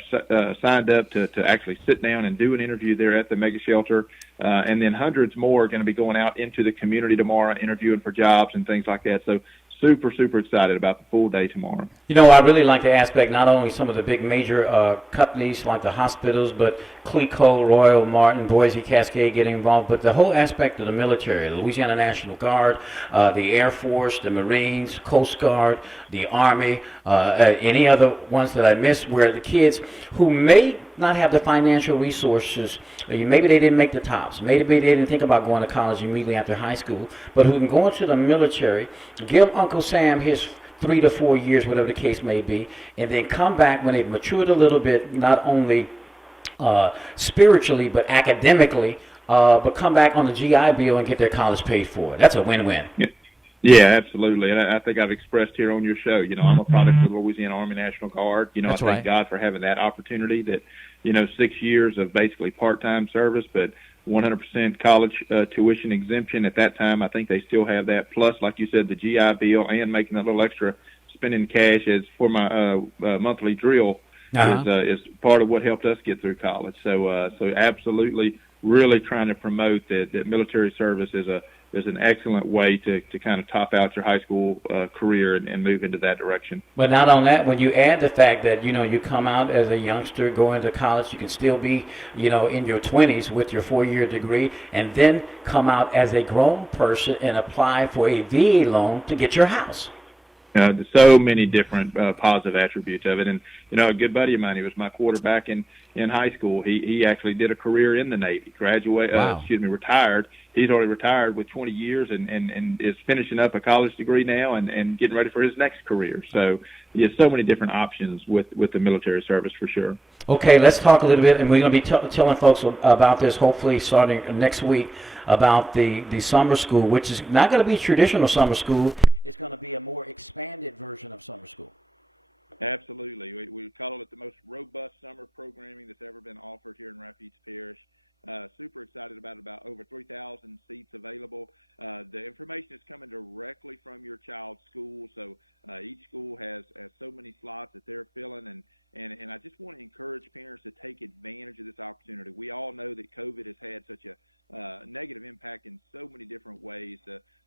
signed up to actually sit down and do an interview there at the Mega Shelter. And then hundreds more are going to be going out into the community tomorrow, interviewing for jobs and things like that. So super, super excited about the full day tomorrow. I really like the aspect, not only some of the big major companies like the hospitals, but Clico, Royal, Martin, Boise, Cascade getting involved, but the whole aspect of the military, the Louisiana National Guard, the Air Force, the Marines, Coast Guard, the Army, any other ones that I missed, where the kids who may not have the financial resources, maybe they didn't make the tops, maybe they didn't think about going to college immediately after high school, but who can go into the military, give Uncle Sam his 3 to 4 years, whatever the case may be, and then come back when they've matured a little bit, not only spiritually but academically, but come back on the GI Bill and get their college paid for. That's a win-win. Yeah, absolutely. And I think I've expressed here on your show, I'm a product of the Louisiana Army National Guard. I thank God for having that opportunity that, 6 years of basically part-time service, but 100% college tuition exemption. At that time, I think they still have that. Plus, like you said, the GI Bill and making a little extra spending cash as for my monthly drill is part of what helped us get through college. So absolutely really trying to promote that military service is an excellent way to kind of top out your high school career and move into that direction. But not on that, when you add the fact that, you come out as a youngster, go into college, you can still be, in your 20s with your 4-year degree, and then come out as a grown person and apply for a VA loan to get your house. There's so many different positive attributes of it. And, a good buddy of mine, he was my quarterback in high school. He actually did a career in the Navy, retired. He's already retired with 20 years and is finishing up a college degree now and getting ready for his next career. So he has so many different options with the military service for sure. Okay, let's talk a little bit, and we're going to be telling folks about this hopefully starting next week, about the summer school, which is not going to be traditional summer school. It's going to be a more expanded version of summer school. Absolutely. We call it the most robust summer programming that's ever been offered here in Rapides Parish. Super excited about over 3,000 seats available. The information is coming directly from your child's school, so each school has so many slots that they're filling, and I just want to encourage parents to take advantage of this opportunity. We all know that COVID has had such a negative impact in so many different ways,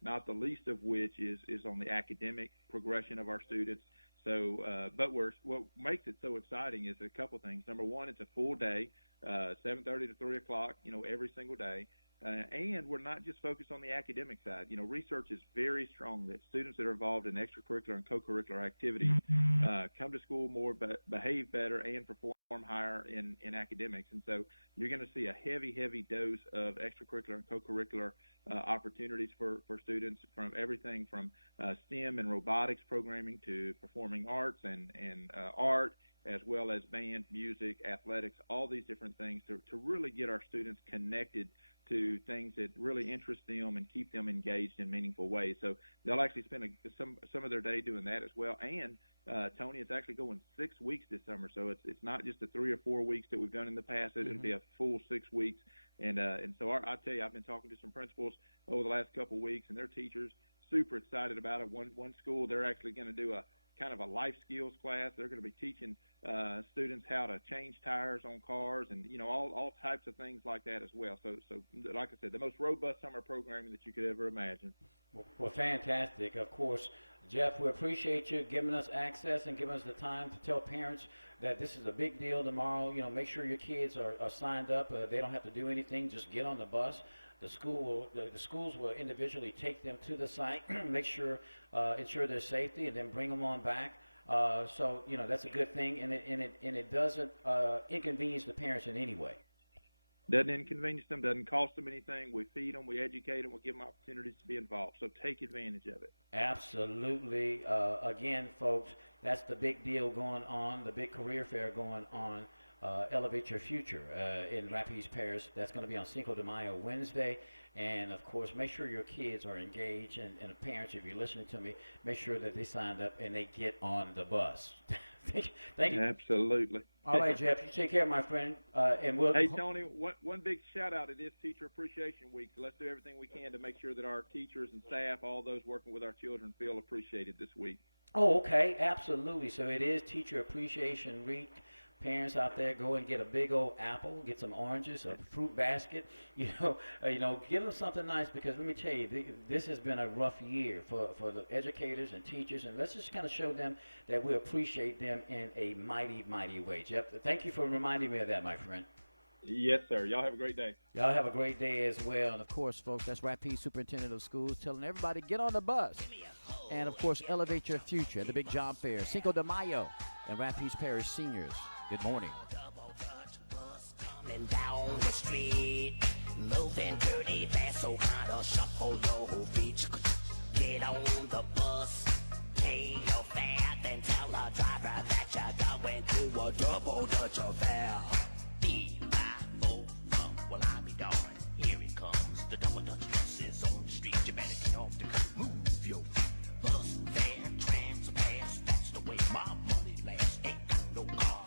not the least of which is on the academic progression of our students. So, but what makes it so exciting is a couple things. Number one, it's a full day, 7:30 to 3 o'clock, every single day. And we're not just focused on the academic side. Research is very strong that students that are involved in extracurricular and co-curricular activities come to school more, behave better, and perform higher in academics. And so you're going to see a heavy dose of extracurricular and co-curricular opportunities for students, from everything from STEM and robotics programming to performing arts and art, as well as band, music, athletics, all these different things to really get our students connected to things that really interest them and keep them engaged in meaningful ways. So they'll actually spend some of their day doing that as well. And Tony, it's actually going 6 weeks this summer, so it's not just the 3 or 4 weeks that we've done in the past. It'll be a full 6 weeks. And so I tell you, I've been talking to some principals over the last couple of weeks, and their teachers super excited about it. One school, they're actually going to do a kind of a life skills class. They're going to be teaching students how to change tires on cars and, all types of things like that as well. So like I said, the most robust summer programming that you could ever imagine. Well, fantastic. Of course, Jeff, we appreciate you giving us access and giving us the time to tell parents that this is a big deal tomorrow. Make sure your kids are signed up. They don't have to do anything. Just get on the bus. The schools will individually take them to the site, ensure their safety, and then bring them on back. So that's a good thing, and it doesn't inconvenience the parents in any way. Doesn't inconvenience them, doesn't cost them anything. We feed them, we educate them, we give them opportunities to be involved. So take advantage of it. Absolutely. Again, folks, that's the big deal going on, the big career fair going on. Elevate Your Future in Rapides Parish. That's going to be on Cinco de Mayo Wednesday. And, of course, make sure your kids are engaged. And parents, if you're listening to me, make sure that they signed up and they get on the bus. Thank you. Absolutely. All right, Jeff, you take care, my friend. Hey, Tony, one big shout-out. It is Teacher Appreciation Week, so let's do everything we can to make sure that our teachers and staff, all those working with our children, feel appreciated this week. Oh, okay, absolutely. So it is Teacher Appreciation Week. Parents out there, go and get a big old apple, get some oranges, a fruit basket, give them something nice, because let me tell you, this has been a rough year for the educators and teachers, and let's just kind of show them that we appreciate them in a mighty, mighty way. Jeff, thank you for reminding me of that, my friend. Yes, sir. Y'all have a great day. Y'all have a great day as well. And, of course, folks, that's Rapides Superintendent of Schools telling everybody, get on the bus. And, of course, elevate your future at the big job fair, Cinco de Mayo, and Rapides Parish seniors. Good morning. Coming down the street, moving dirty fast, so kinda shuffle your feet. Get on the bus, pay your fare, then tell the driver that you're going to a double Dutch affair. D-I-O, well I'll be darned. Here it comes, the double Dutch bus is on the street. You better get off the curb, move your feet. Bus fare, trams pass, that's the way my money lasts. Ain't got no car.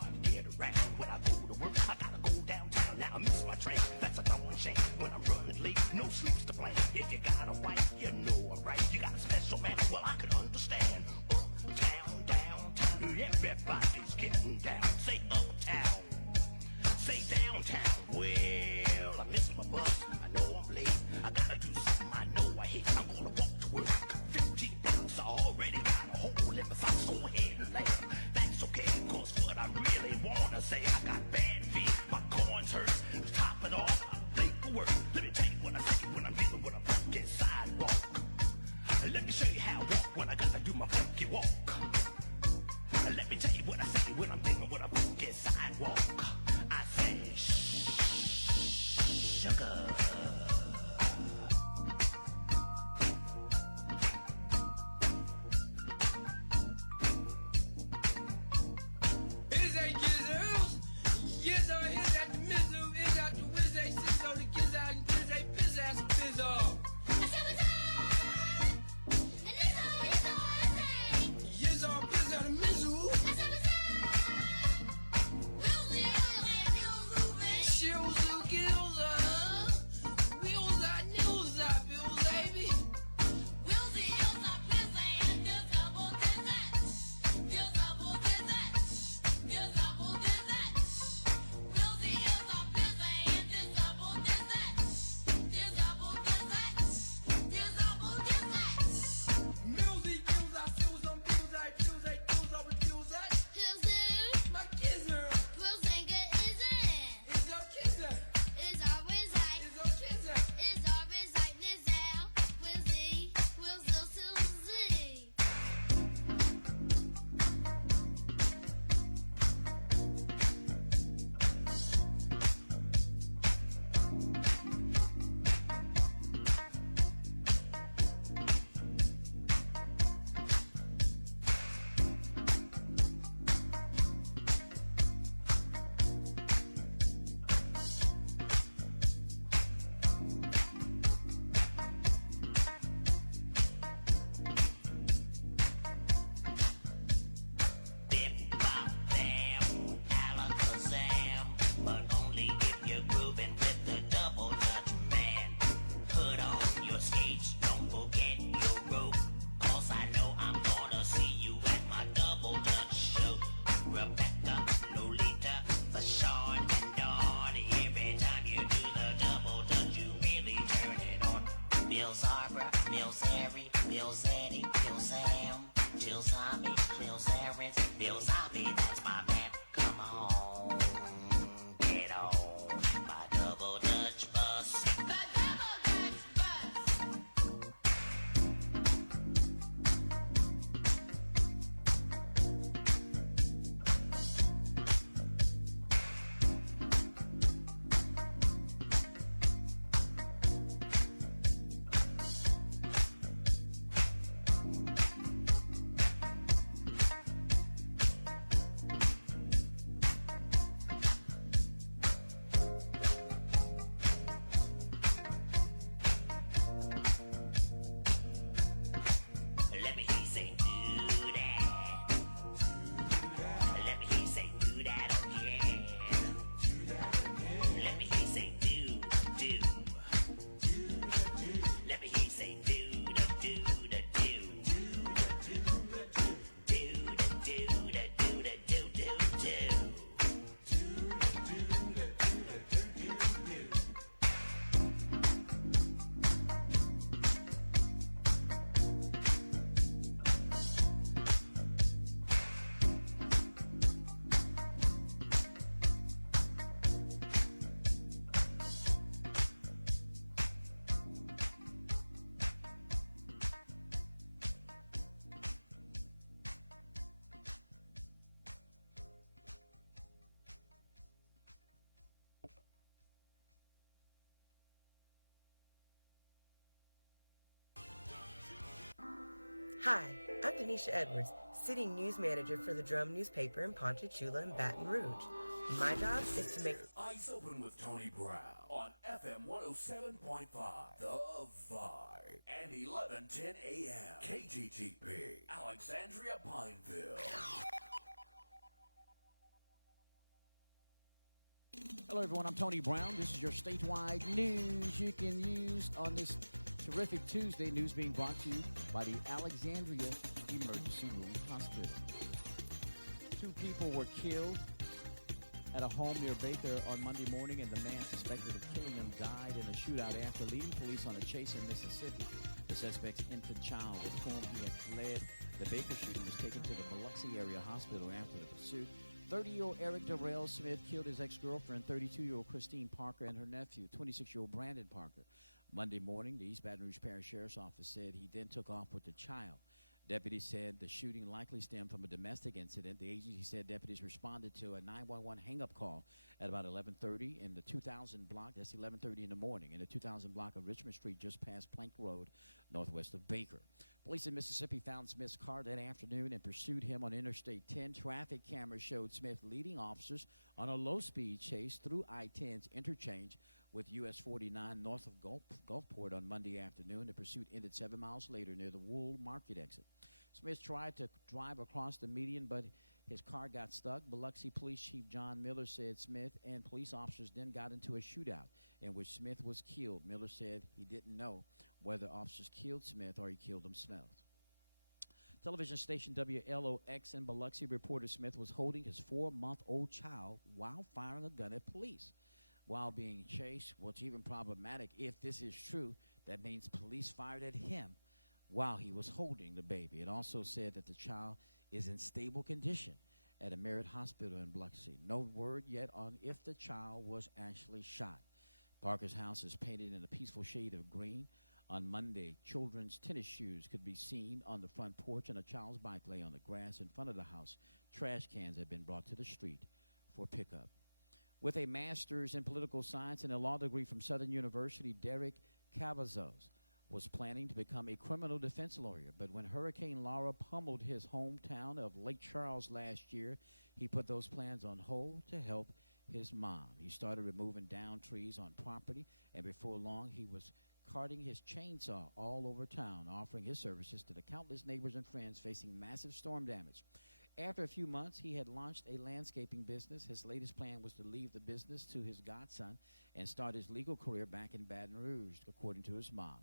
When I go to work, I gotta go downtown. Now I miss my train, that's a darn shame. When I'm running late, no sleeps to plan. If you got a wife, you know I'm right. You got a special man, well I can understand. Uptown, downtown, everybody's getting down. Say uptown, say downtown. Well, I miss my bus, I know I'm late. I gotta do something I know I hate. I'm gonna walk to work, 15 blocks. I already got a hole in my socks. Go ahead and laugh. That's okay, cause what I really wanna say, I got bad feet, my corns hurt. To top it off, I'm late for work. Let me tell you what I say when I'm dealing with a funky sidewalk. Let me show you how I walk when I gotta do my funky walk. Let me tell you what I say when I'm dealing with a funky sidewalk. I say, sugar. Yeah. Hi, I'm Denisha Edwards, City News Manager for the Drum newspaper in Ponchatoula and Baton Rouge. My job is to make Eyes Open with Tony Brown on FM 107.5, The Vibe, and 1110 AM, KGTP, Alexandria, Pineville. Hello, everyone. I'm Tony Brown. This is your statewide news you can use on this terrific Tuesday. News being brought to you by the Alexandria Emergency Room Hospital. 2 people were killed at a home near Baker on Monday morning, and the man suspected of killing them died in a shootout after leading police on a chase in Mississippi. The suspect's infant child, with whom he had fled the Baker shooting, was taken to the Biloxi area hospital after the pursuit. 30-year-old Eric Darrell Smith killed his ex-girlfriend, 32-year-old Christine Parker, and her nephew, 26-year-old Brandon Parker. Monday morning, the East Baton Rouge Parish Sheriff's Office said he then took off with the child. Deputies said the shooting likely stemmed from a domestic incident. The agency said deputies responded to a 911 hang-up call at about 11:30 in the 2000 block. That's 11:30 in the morning in the 2000 block of Richmond Street, just past Plank Road, northwest of Baker. Police in Mississippi found Smith's car that afternoon and pursued him on Interstate 10. Traffic cameras showed Smith leading officers on a low-speed chase through I-10's interchange with US 49 north of Gulfport on Monday afternoon. The pursuit ended 7 miles later near the Wool Market exit. Smith tried to drive across the median, but his car got stuck. Biloxi Police Chief John Miller said Smith and police officers then got into a shootout in which Smith was killed. Miller said he didn't know whether officers killed Smith or he killed himself. Television station WLOX in Biloxi reported Smith was holding his 4-month-old child while firing a gun at police. While being chased, what's even problematic, if this is true, that means police fired at him while he was holding the baby. It also said that the child is in stable condition at a Merritt Hospital in Biloxi. No word yet on if the child was actually shot. Parker's house is painted in a peaceful shade of green. On Monday, children's tennis shoes could be seen on the front porch, and a child's bike lay on the grass in front of the house. Trash cans had been brought to the street for pickup. With a master's in political science and a law degree from Southern University, Derek Cavazos was planning to become a criminal defense lawyer. But when Hurricane Laura pummeled his hometown of Lake Charles last year, he put those plans on hold to help his mom. He started removing downed trees on property, and before long, he was carting his chainsaw all over town, offering his services to the countless neighbors and friends facing massive storm damage. After a few months, he had launched a landscaping business. His latest plan was to leave the business to his godson and start his legal career back in Baton Rouge, according to his mom.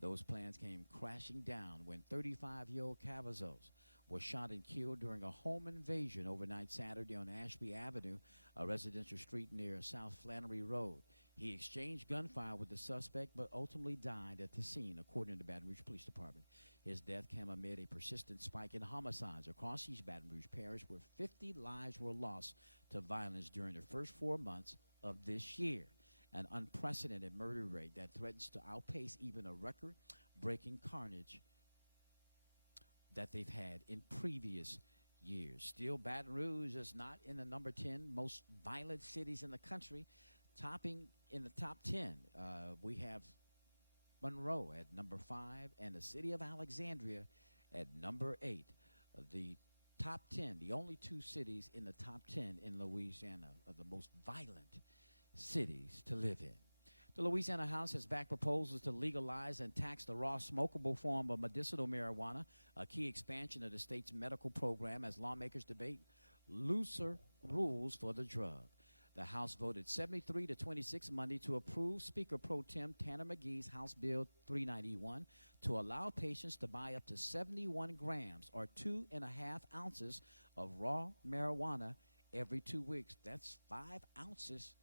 Those plans came crashing down when 35-year-old Cavazos was shot and killed during a home invasion overnight Saturday on Ashby Avenue, a residential street near South Flannery Road. He exchanged gunfire with the suspect but ultimately died at the scene, according to the Baton Rouge Police Department. His death came amid a persistent spike in homicides across East Baton Rouge Parish, where 50 lives were lost to violence during the first 4 months of this year, an unprecedented murder rate that threatens to outpace even a record-breaking carnage that they've had in previous years. Still, Baton Rouge is not in the number 10 most violent cities in the country. Topping in the top 10, we have Monroe at number 5 and the city of Alexandria at number 8. The top 10, the only 2 cities in the top 10 in Louisiana are the most violent cities to live in. The Louisiana House has backed proposals to legalize and tax the raw smokable form of medicinal marijuana, a key expansion of the state's medical program as lawmakers debate looser rules for the drug. The House voted 73 to 26 Monday to approve Speaker Pro Tem Tanner McGee's House Bill 391 to allow patients to buy up to 71 grams or 2.5 ounces of raw marijuana every 2 weeks. That's 5 ounces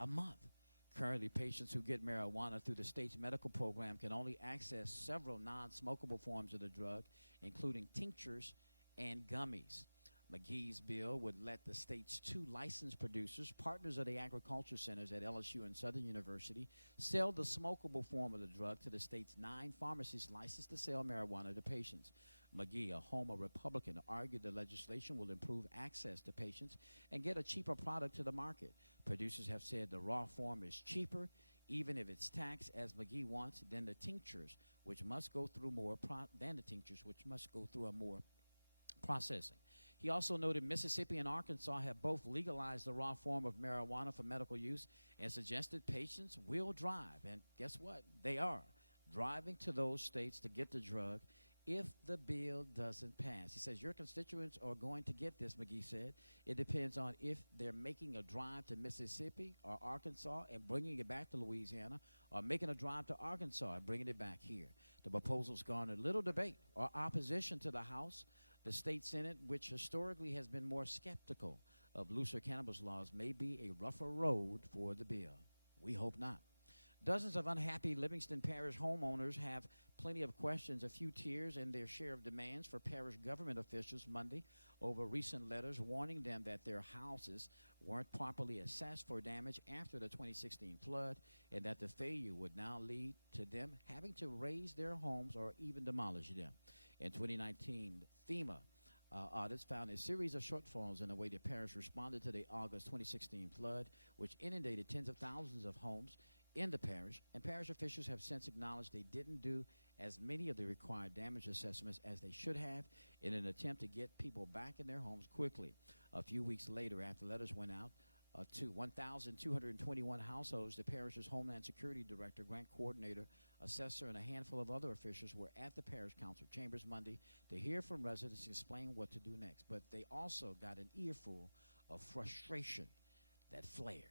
a month. Currently, patients who get marijuana through the state's medical program can only access several non-smokable forms of the drug, including tinctures and gummies. McGee's bill would let the state's 2 licensed producers, partners of the agriculture centers at LSU and Southern University, sell the smokable form of the drug to the state's 9 pharmacies licensed to sell marijuana to patients. McGee, a Homer Republican, argued the legislation will improve access to patients and get a cheaper product to the market. Producers have said the raw form is cheaper, even if it's taxed as McGee wants, than the tinctures, which must go through more processing. He also noted Mississippi and Arkansas have both legalized the raw form of marijuana for medical use and suggested patients will drive. And guess what? They are driving to those states to get the drug if the bill doesn't pass. He says, your constituents are going to get this, McGee said. It depends on if they're making a drive to Mississippi or Arkansas and bringing it back to Louisiana, or making a drive to Arkansas and bringing it back here. The proposals garnered little debate or opposition to the House. The state Senate, which historically has been more skeptical of looser cannabis laws, may be a rougher road for the bill. We hope not. Dozens of unhappy Livingston Parish homeowners have plenty of questions, a few tears, and their share of demands for parish government officials Monday over recent letters warning them that their houses weren't properly assessed for damage after the 2016 flood, and that the failure would now lead to them having to raise their homes or even demolish them. In 2019, FEMA audits found a series of shortfalls in the way the parish responded to the August 2016 flood, which inundated tens of thousands of homes in the parish, and parish officials have since acknowledged they didn't do as many of the required damage assessments as they should have in an attempt to get people back in their homes quickly. A few weeks later, after letters went out to 1,221 households, the parish's Homeland Security Director, Grant Coordinator, Assessor, and a handful of other officials were at the parish council chambers Monday to hear from residents and explain what to do next. But they also got an earful of frustration that flared.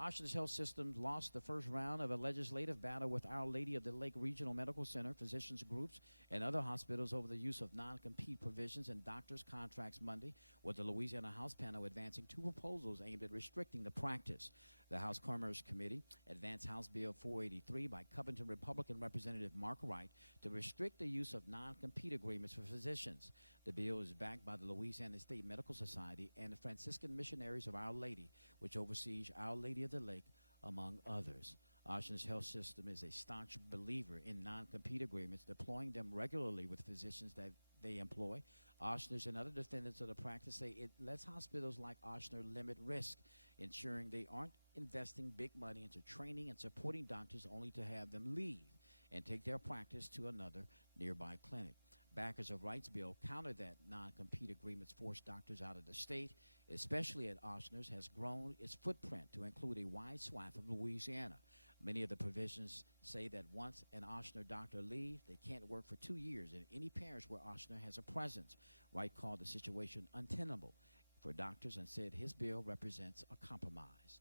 Ocean's Health System lost the first round of a legislative battle with Our Lady of the Lake Regional Medical Center, physicians groups, and other hospitals over the use of non-compete provisions in doctors' contracts Monday, with the Louisiana House panel advancing two proposals aimed at restricting the practice. The House Commerce Committee advanced House Bill 483 by Covington Republican Representative Mark Wright to restrict the use of non-compete agreements for physicians. The bill is backed by the Louisiana State Medical Society and the Franciscan Missionaries of Our Lady, which oversees Our Lady of the Lake, among others. Ocean's Health System is a staunch believer in non-compete agreements, deploying them regularly with physicians that they employ. Ochsner's and other defendants of the practice say it lets hospitals like Ochsner limit risk, ensuring they aren't investing big money into training and supporting doctors only to have them leave and take their practice to another nearby clinic. Backers of Wright's bill counter that non-compete agreements force doctors out of the state, especially at Ochsner's, has grown its footprint to include a wide swath of Louisiana. Many of the provisions say that once an Ochsner doctor leaves, they can't work for 2 years in any parish where Ochsner has a presence. Wright called the situation untenable for doctors and said his bill represents a compromise.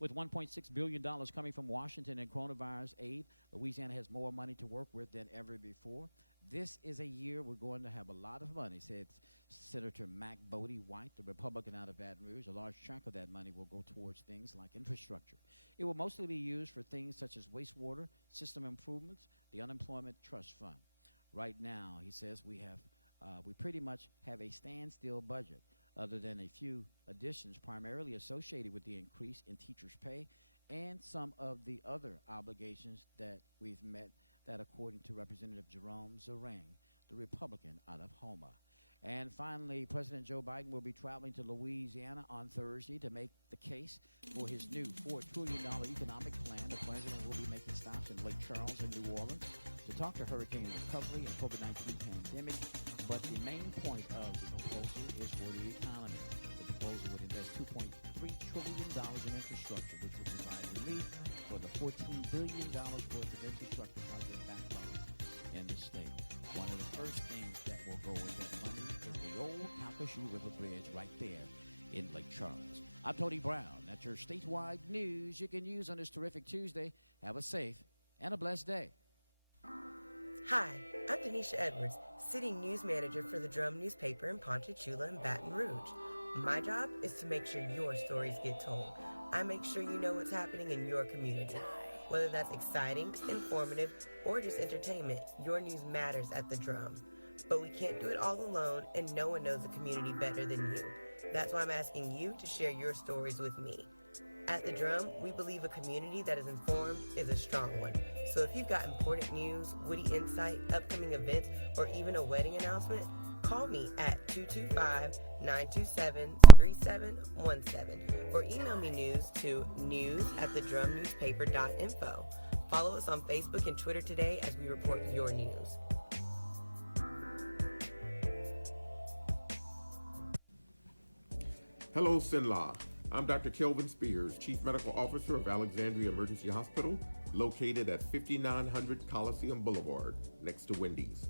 With $1.6 billion coming from Washington in coronavirus aid, Louisiana has more money to work with than ever before. This is a year we're going to have a lot of money, said Senator Mac Bodie White, the Republican out of Baton Rouge. A large chunk of that money will go towards things like infrastructure. It will mostly be used for things such as wastewater, system improvements, the Unemployment Trust Fund. Right now, he says, we pretty much have a standstill budget, other than a few additions primarily associated with the increase in teachers' pay and some of the other obligations that we've met, that according to Representative Jerome Zarang, the Republican out of Houma. And finally, President Joe Biden will be traveling to Louisiana on Thursday to make the case for his new $4 trillion economic plan. The president will be making stops in Lake Charles and New Orleans to talk to hurricane recovery and COVID-19 pandemic. But the main point of the proposal is for the economy. The proposal would invest $2.3 trillion in infrastructure, which would provide relief for the $14 billion worth of infrastructure project backlogs in the state. One of the first things that will go with that money is the old Calcasieu River Bridge right there in Lake Charles. I'm Tony Brown. That's your statewide news you can use on this terrific Tuesday. Have a safe and a blessed day. Hi, I'm Denisha Edwards, City News Manager for the Drum newspaper in Ponchatoula and Baton Rouge. My job is to make sure your stories get told. I make sure you know what's happening in your community. Whether that's exciting, informative, or just entertainment, your news matters at the Drum. But we can't do it all alone, and no one knows the community better than you. That's why I'm asking you to share your stories with me. At the Drum, we believe a community that is informed is a strong one. So if you've got important news, witty insight, upcoming events, or even a wedding announcement, call me at 927-3717 or email me news to news@thedrumnewspaper.info. Follow us on Facebook and Twitter today as we report your news. Hello, Sinla. I'm Dr. Kelvin Spears, Chief Medical Officer of Alexandria Emergency Hospital, located at 5900 Coliseum Boulevard, next to Wendy's.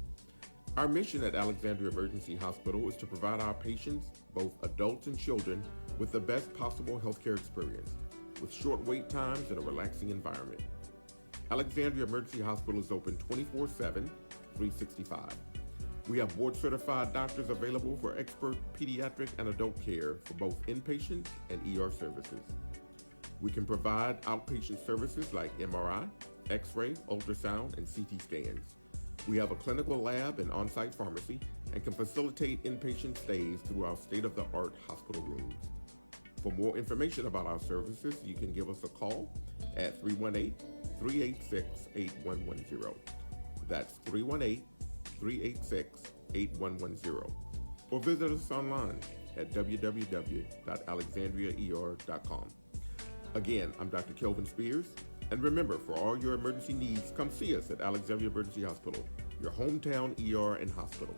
Our mission at Alexandria Emergency Hospital is to provide our patients, both adults and children, with the best possible healthcare experience, with short wait times and a relaxing environment. Alexandria Emergency Hospital is open 24/7, 365. We have board-certified doctors available for expert pediatric and adult care for both inpatient and ER services. We can provide outpatient services like MRI, X-ray, ultrasound, and CT scans. We have a clinical lab and on-site pharmacy and can facilitate inpatient stays through our state-of-the-art hospital rooms. For more information about our services, you can give us a call at 318-386-8110. That's 318-386-8110. Or visit us online at www.alexandriaer.com. Again, I'm Dr. Kelvin Spears. And remember, for all your emergency needs, come see us at Alexandria Emergency Hospital, your hometown ER and hospital.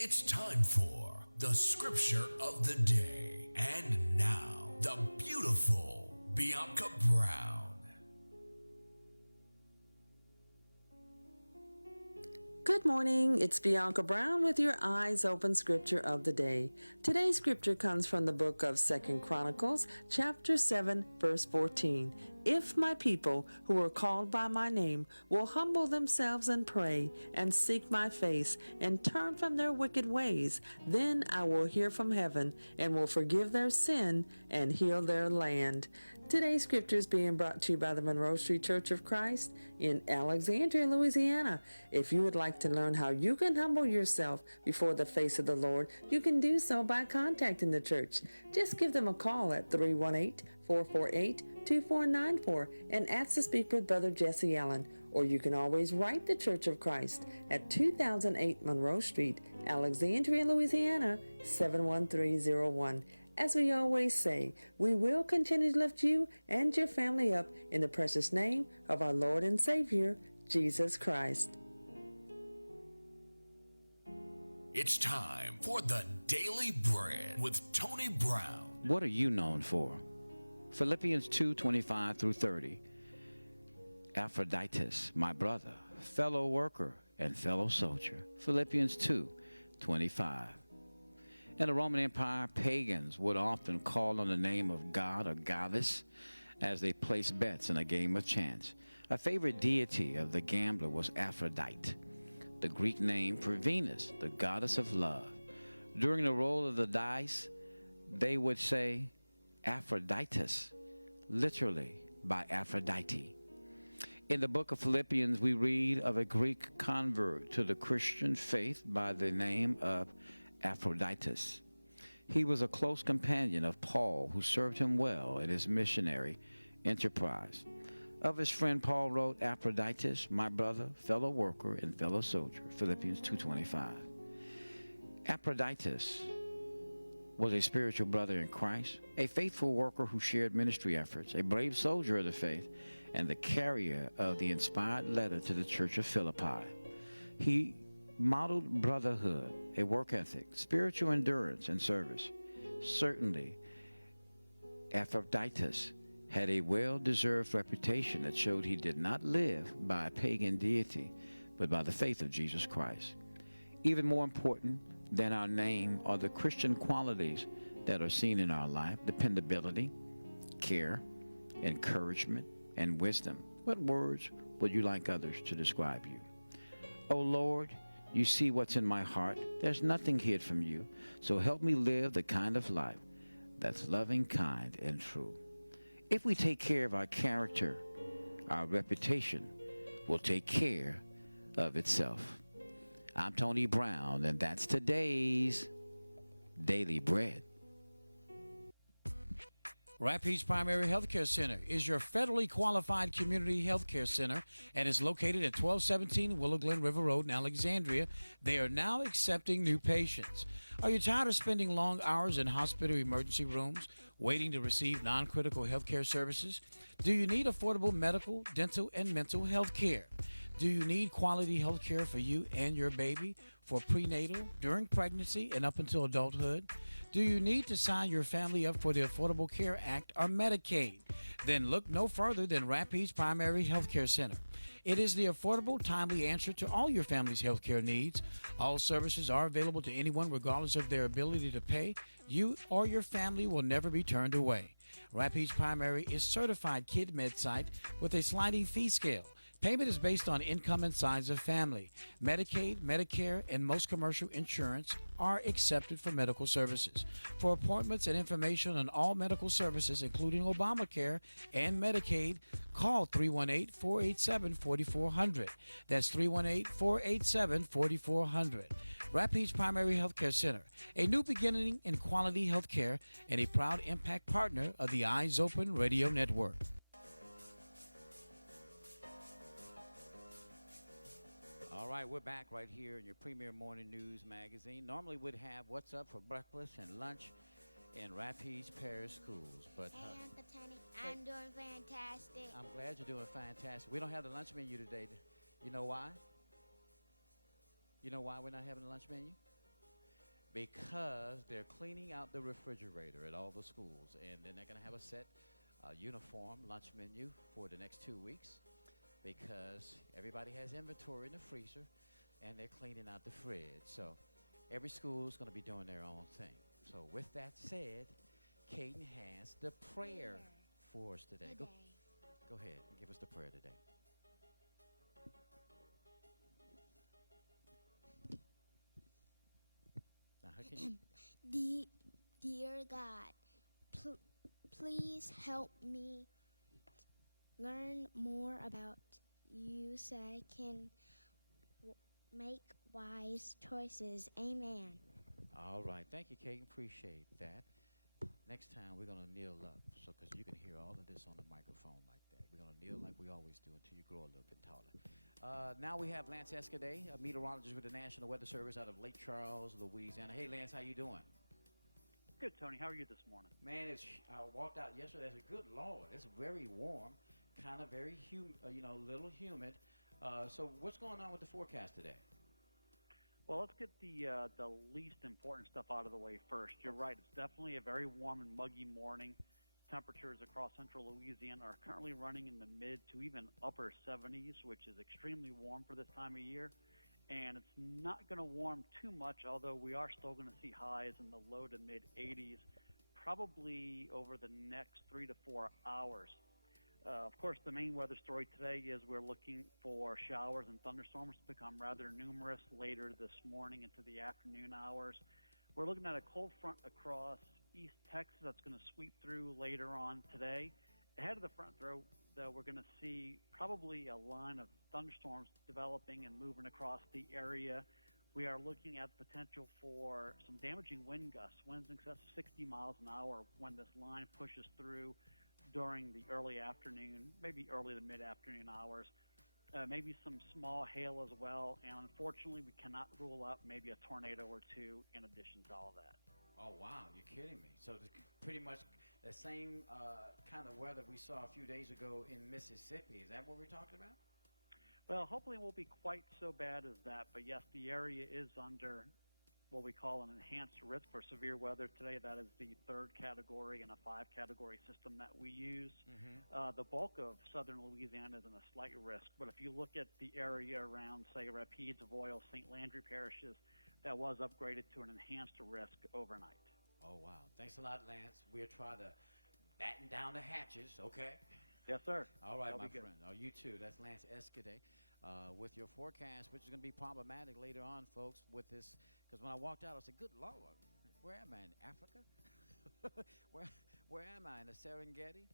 It's time for the scripture of the day. And now, the beautiful Bianca Brown. Good morning, it's Bianca Brown with your Eyes Open Scripture of the Day. Today's scripture comes from the book of 2 Chronicles, chapter 7, verse 14. If my people who are called by my name will humble themselves and pray and seek my face and turn from their wicked ways, then I will hear from heaven and will forgive their sin and heal their land. Today's scripture is being brought to you by the Monroe Street Church of Christ in Alexandria, Louisiana. If you would like to learn how you can humble yourself before the face of the Lord, you can do so by contacting the church. Just give them a call at 318-448-2494 and ask to speak with Brother Jesse Allen. Or you can always write the Church of Christ at 2008 Monroe Street, Alexandria, Louisiana, 71301. As we always say, we will continue to lift you and your family up in the precious name of our Lord and Savior, Jesus Christ. It's time for the Daily Bread with Tony Brown. What are you known for? Philippians 2:25 through 30. Epaphroditus, my brother, fellow worker, and fellow soldier. Philippians 2:25. In the Roman Empire, pagans would often call on the name of god or goddess as they placed bets in a game of chance. A favorite deity of the gambler was Aphrodite, the Greek name for Venus, the goddess of love. During the roll of the dice, they would say Aphroditus, literally by Aphrodite. In the book of Philippians, we read of a Greek convert to the Christian faith by the name of Epaphroditus. He was a close companion of Paul, who served him well in his missionary enterprise. Of his friend, Paul wrote, Epaphroditus, my brother, fellow worker, and fellow soldier, Philippians 2:25. Epaphroditus was a spiritual brother in Christ, a faithful worker who shared ministry efforts, a brave soldier of the faith, and the carrier of the inspired letter to the church of Philippi. He modeled brotherhood, a work ethic, spiritual endurance, and service. Certainly, Epaphroditus had a well-deserved reputation that showed he did not live by a pagan deity, but by the faith of Jesus Christ. Even more important than our name are the Christian qualities that are seen in our life: dependability, care, encouragement, and wisdom. What words would you like others to describe you? Oh Lord, you see what's in my heart. There's nothing hid from you. So help me live the kind of life that's loving, kind, and true. If we take care of our character, our reputation will take care of itself. I'm Tony Brown, and that's today's Daily Bread. Rapides Primary Healthcare Center is your federally qualified community healthcare center and is located at 1217 Willow Glen River Road in Alexandria. They are now accepting new patients. Are you tired of spending long hours in hospital emergency rooms waiting to receive non-critical healthcare services? Do you need affordable medical, dental, and mental health care? Do you need quality health care for you and your baby for prenatal, during pregnancy, and up until adulthood? Do you need to sign your family up for the Affordable Care Act or Medicaid? Then look no further than Rapides Primary Healthcare Center. It is the affordable, timely answer to all your family's health care needs. All services are available to anyone regardless of their ability to pay. You or your family will never be turned away. Rapides Primary is certified Kid Med site with a sliding fee scale. Payment is based on income and size of family. Medicaid, Medicare, and most commercial insurance are accepted for medical services. For appointments and information on all medical services, including Obamacare and Medicaid, call 318-487-4400. That's 318-487-4400. Rapides Primary Healthcare Center, a new beginning in quality health care and a proud impact partner of the Eyes Open Radio Network. All right, we're back right here in your premier morning news magazine. Normally we'd have what's up for breakfast and lunch in Rapides Parish Schools, but I'm doing fantastic. I'm glad you're doing fantastic. We don't have the lunch menu today. You know why? You know why we're not having the lunch menu? Because they're cleaning out the refrigerator at all the schools, and then they're going to have a set uniform lunch menu for the next 2 weeks, because everybody has inventory in the freezer and they're cleaning out the fridge. So every school is going to be doing their own thing. So with that said, Caden has the prayer for us today. Go ahead and give us the prayer today. Now, how can you? Dear God, please help me learn more about you so I can make wise choices. Amen. All right. Thank you, Kate. Appreciate that. Next time, we're going to kneel up, so because you can hear all of this on the microphone like that. We're going to kneel like we always do until you grow a little bit taller. Now we have Lance Escaday, a meteorologist with the National Weather Service out of Lake Charles, Louisiana. Hey, Lance, how you doing? Good, Tony. How are you this morning? Man, I walked out yesterday. I said, good Lord, it's very warm. Kind of very humid, a little humid. So what's going on with the forecast today? Well, let's get the least important stuff out of the way first. You're right. It's definitely a very warm and muggy morning. Temperatures across central Louisiana are currently running in the mid to even upper 70s, which is extremely warm for this time of year. And it's not going to warm too much, although we are still going to see highs in the low to mid 80s, probably over the next 3 to 4 hours. Of course, the main weather story today is we're looking for showers and thunderstorms to become rather numerous later this morning into the afternoon hours. We're looking at a cold front across East Texas that's going to sweep through later on today. Ahead of the front, though, we're going to see probably a line of thunderstorms developing and moving across the area. We are looking at potential for some damaging wind gusts, winds in excess of 60 miles an hour when this line pushes through during the early afternoon, maybe early to mid-afternoon hours. Maybe some small hail as well, and unfortunately we cannot rule out maybe a tornado or two in addition to all that. Oh, wow, you're kidding me. So it's pretty much the same kind of weather we saw a few days ago in Mississippi. Is that what we're talking about? Well, hopefully it won't be quite so bad as that, but yes, the area is under what we call an enhanced risk for severe weather today. That is the 3rd category in a 5-category system that we use. Mm-hmm. The bulk of southern Louisiana is in a slight risk, but if you look at the area around, say, Rapides, Avoyelles, St. Landry parishes, that was upgraded to an enhanced risk overnight. Oh, wow. Thanks a lot, Lance. We'll try to batten down the hatches, okay? Yes, sir. All right, That'll my friend. Oh, you too. That's Lance Escaday with your forecast, which is going to be problematic later on, folks, with this. Because when I walked out, I said, good Lord, where am I, in Africa? where am I, in the Serengeti?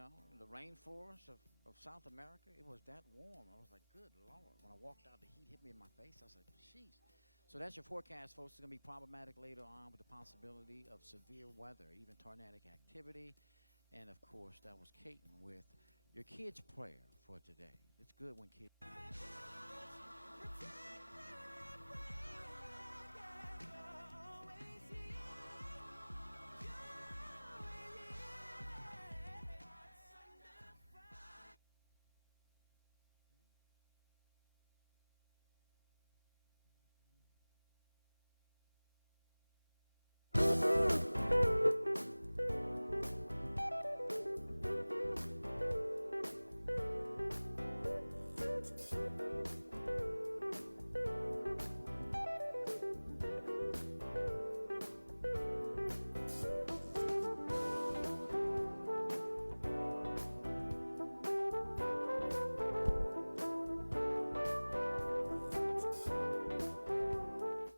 the rainforest of South America. It was that warm. I was like, good Lord. When I walked out, the heat hit me in my face. I was like, sheesh. So that's your forecast, folks. It's going to be problematic later on with the possibility of severe weather, even tornadic activity. And, of course, that was Caton with your kids' prayer for today. It's good when kids...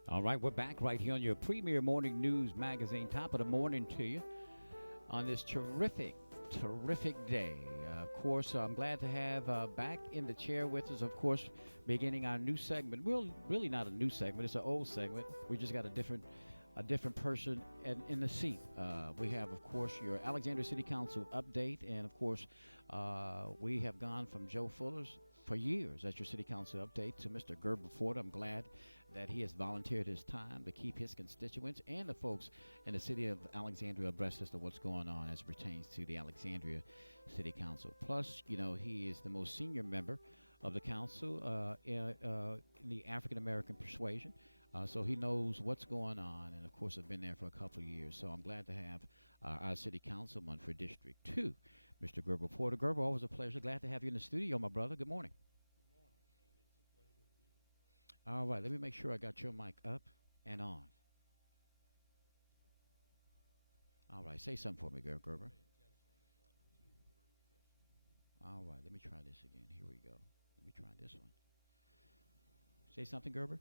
All right, we're back right here on your premier morning news magazine. Top of the morning to you on this terrific day. Of course, I'm glad to have back in the chair with us, of course, beginning our new segment. Really not a new segment. It's an old segment. We just got a different person in the seat. We have, of course, your Alexandria City Council update. And, of course, we have gone from Joe Fuller's for years as your city council update to Mr. Gerber Ford. I'm glad that he has volunteered his time to keep his constituents and the folks in the city of Alexandria abreast as to what's going on as it pertains to the Alexandria City Council. Plus, he is the most senior member of the council in the African American persuasion. So he knows what's going on, and of course I've been there for a couple of years. So I'm glad to have our city councilman for District 2, Mr. Gerber Porter. Gerber, always a pleasure. Glad to have you in the studio, my brother. Good morning. Good morning, and it's a pleasure to be here. All right, let me make sure I got your mic up and on. All right, say something for me, Gerber. All right, let me try this again. Here we go. Let me try this one. Say something, Gerber.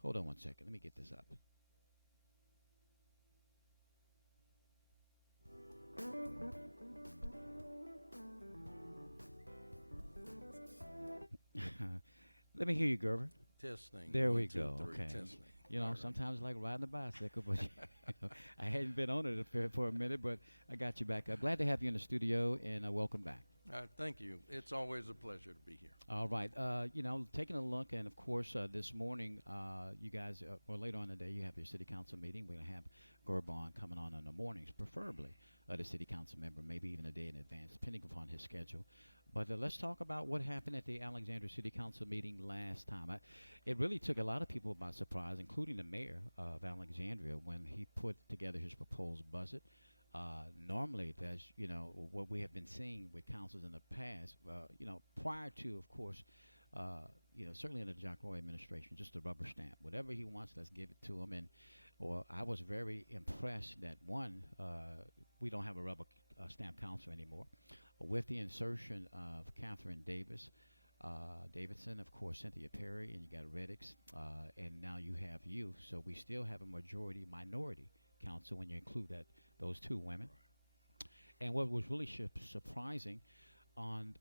Hold on one second. Let me get this up. Let me hear you, Gerber. Testing. There we 1, 2, go. 3, Okay. testing. Sometimes I like riding a bicycle, but I hadn't been on it for a minute, but I got you back up. Glad to have you in the studio, and welcome back. Thank you. It's always a pleasure to be here. All right. Taking a look, and of course, this morning, you guys, or later on in the day, you have your city council meeting. We're going to have Gerbon coming on in the mornings, preferably the city council member, maybe even a day in advance, depending upon his schedule. But let's talk about what happened at the Alexandria City Council meeting last time. It really took a lot of people by surprise, including the mayor of Alexandria, when he put together his proposed budget. Normally, that's, what we have been seeing with councils in the past, prior to, of course, certainly in the Jack Roy administration, just a rubber stamp. Whatever he wants, let's give it to him. Or I was very impressed that, one, we don't have a rubber stamp council anymore. With the insertion of Catherine Davidson, of course, Cynthia Perry, and you got Reddix, and now you have you. So we still have a majority-minority council when you include those two women. And what was really surprising on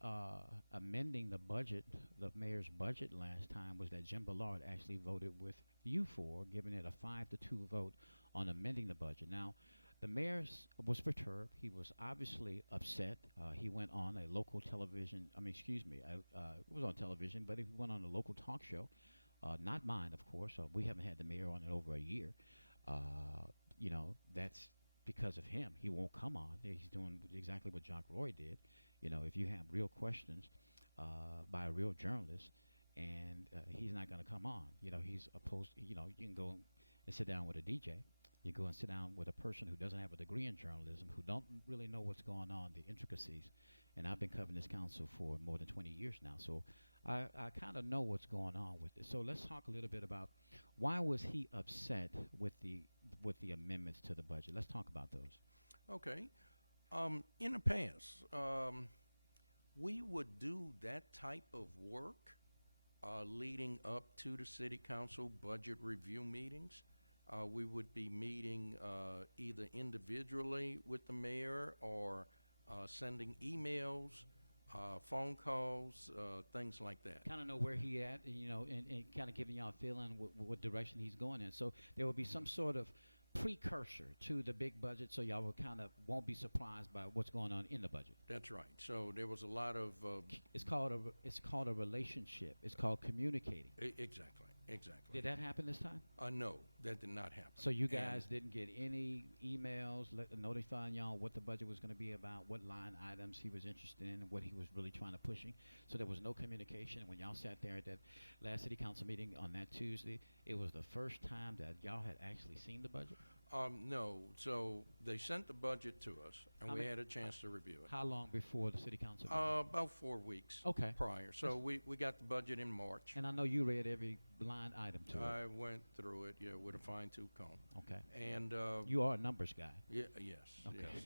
amending the budget, the mayor's budget last time, was that Jim Ballard actually voted with you for, giving it a 5-2 vote on amending the budget. Now, the mayor was perturbed. He was obviously upset. He went on a local television, it was on television, but he went on a local talk show, not mine, of course. We haven't had the mayor on in over a year. That's because of him. He won't come on. He's doing exactly what Jack Roy did. If you have real questions by a real journalist, and he's not going to come on. He's opposed. You can go and sit down with a DJ. You go and sit down with a person who doesn't have a degree in journalism, who don't really know what's going on, the intricacies. And I've been covering this council for more than 20 years now, so I kind of know what's going on with this. So let's talk a little bit about why was he upset with the amendments to the budget. Let's talk about those. Okay. In the past, we would do that type of work leading up to the city council budget review meetings we would be meeting either individually with the mayor or sending emails, phone calls, things like that. Kind of know where he at, and kind of giving y'all a feeling what direction he's going in. So there will be some sort of precursor to the big budget, so y'all will kind of won't be surprised by what's going on in the budget. That's right. So there was a lot of it's called a relationship. It's called communicating. Exactly. Did that happen this time? No, that did not happen. So you guys didn't get any emails notifying y'all what the budget was going to be about, what line items he was interested in, and what he was really trying to pushing. So there was no communication. When y'all sat there at that last city council meeting on that Tuesday, it was the first time that y'all had actually seen the budget? No. So they sent the budget to us, and we had a chance to review it. How long before the city council meeting? About 4 weeks prior. So we got the budget in March. And I know you read every line item to it. I went through it, with a fine-tooth comb. Okay. And you are a numbers guy. Yes. Okay. Yes.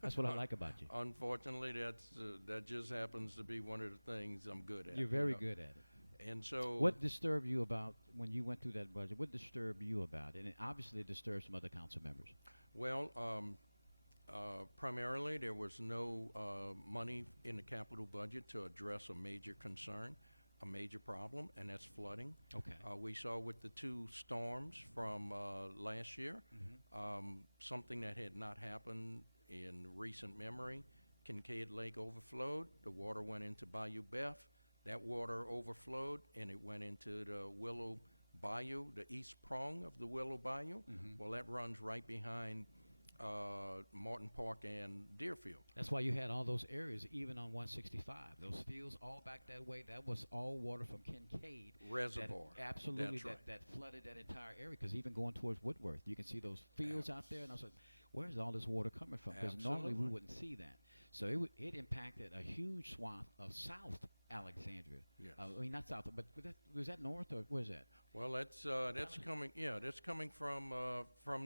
That's what I like about you. Unfortunately, that just happens to be one of the things I'm good at. You're very good at it. And so, what disturbed you about when you went through that budget? What disturbed you about it? And it obviously disturbed some other council members. Well, primarily there was no money in the capital budget to address a major concern, a major problem, and that's flooding. Okay. We saw with the 2 storms from last year, something that had not happened in recent memory. Kincaid Lake overflowed. The water went into Bayou Beth. That water overflowed, and it went into the Willow Bayou, the east prong of the Willow Bayou. Well, that runs right behind Morton Park and Deerfield. That's why you had all those areas, even on 165. Those fields all back that way, that was all water from Kincaid. Reservoir. Absolutely, That's right. that flooded that entire area, because even going towards Woodworth, you can see those fields out there, and I was like, where's all this water coming from? Because normally we wouldn't see that. So it impacted a huge swath of South Alexandria. Yes. I mean, not South, but was that north, or where's that? Well, that's coming. Yeah, that's coming from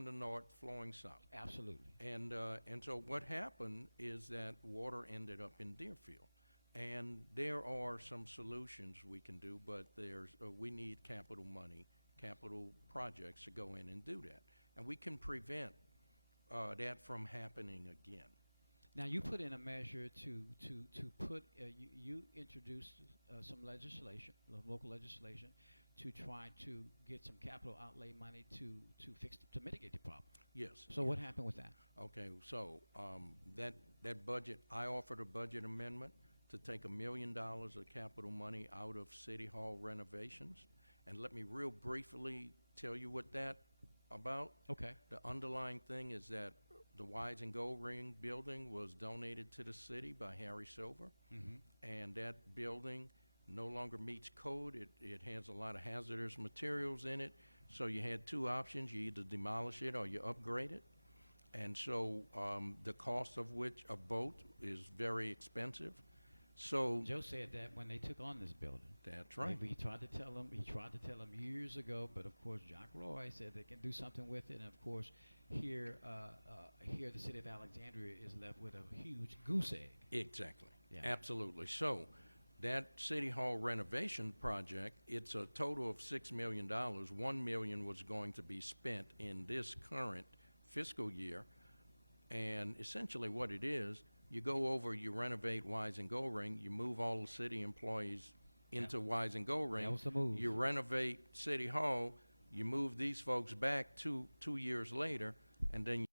the north, flowing south. Absolutely. And so what happened is that water ended up in Deerfield, and there are some solutions we can do, but we need capital money, capital projects to go in and do that, and we can prevent that from happening again. Now, you put in a measure to put, you introduced some legislation, local legislation, to try to get some capital outlay money to mitigate the problem. Yes. So what happened with that? Okay, so that budget, I offered a budget amendment to take $1 million of capital money out of City Hall renovations. And let me real briefly tell you what that about. Okay. The underlying thing is that the Wise and Gold Ring building was donated to the city by Harry Silver, and that building no longer meets code. It has a lot of hazardous materials in it, so you had 2 options. You either demolish it or you upgrade it, and so the cost of both is very expensive. So Joe said that when they took on this building. That's right. He tried to tell them years ago, but of course Jock Roy said they can do something with it, and of course here the city of Alexandria is left with a huge goose egg. Exactly. Yeah. Absolutely. So that City Hall renovation project, it's a total of $6 million. $1 million was going to be spent in this current fiscal year, and essentially what it is, you go over, you renovate Wise and Gold Ring, you move all the city employees into Wise and Gold Ring. That was the move. You renovate City Hall, you move these folks back 2 years later, and then you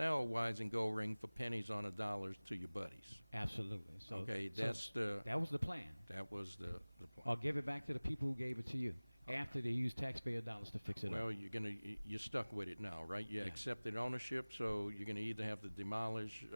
sell Wise and Gold Ring for pennies on a dollar to your buddies. Absolutely. So okay, that was the plan. That was the plan. Or give it back to the people who gave it to you after they used taxpayer dollars to fix it up. Well, you're stuck with it now, right? You accepted ownership, so you're gonna either have to demolish,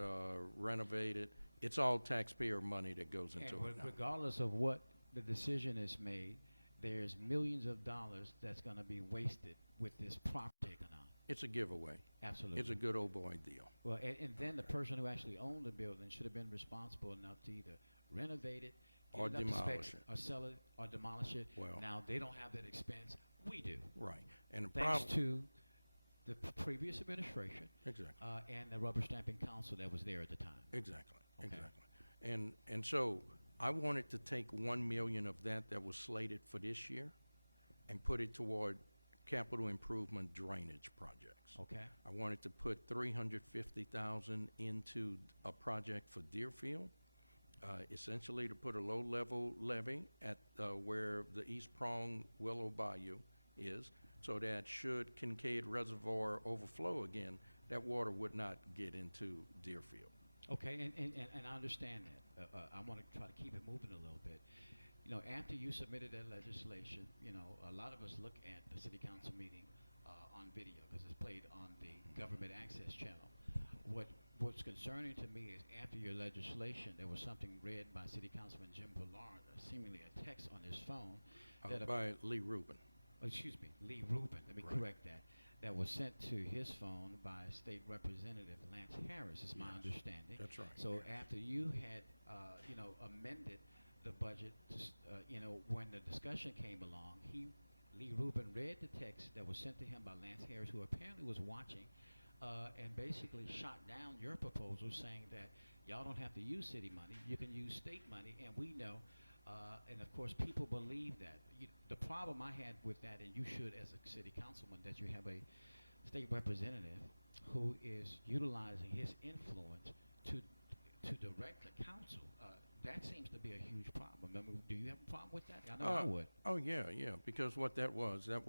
renovate it. It's all taxpayer money that goes into it now. Regardless of what the decision is made, there's millions of dollars that's going to be wasted with this property taken on. It's a giveaway. Absolutely. It's a good old boy deal. Well, and then the person who actually owned the building should have been responsible enough to either renovate it, or get it up to demolish specs, it, or sell it, or demolish it. Well, now they don't have that expense. We do. Right. And thanks to the previous administration. Exactly. And the rubber stamping council that was there at the time. Exactly. Okay. Exactly. And so I wanted to take $1 million of that was slated for this year and put it toward capital improvement drainage projects. Okay. I wanted to put $350,000 into a project for Deerfield, essentially to put a low-level levee at where the East Prong Willow Bayou is, so that should Kincaid Reservoir overflow again, that water would not get into Deerfield. Okay, and I understand that. I want to try to keep it moving a little bit. You know, after you submitted that legislation, you know, a lot of us look at the city council meeting on video because it's played on the government access channel. What's concerning to me is after your legislation, there was something read by City Councilman Jim Villar, seemingly a text on his phone. By Lee Rubin. Excuse me, Lee Rubin. Let me correct that. That was sent to his phone by State Representative Lance Harris, is my understanding. That's right. So after you had, you know, amended the budget, you know, when the discussion came along, Lee Rubin read the text that was sent to him by Lance Harris, who apparently was watching, and basically shot down your proposal, saying that y'all don't have to use city money, you can use state money, and we know, and of course people believe that. The problem I had with that, and you should as a city councilman, that you have a state representative who is utilizing his influence to direct the council. That seems to be a huge problem. I mean, do you have a problem with that? I know I would. Oh yeah, because what that was a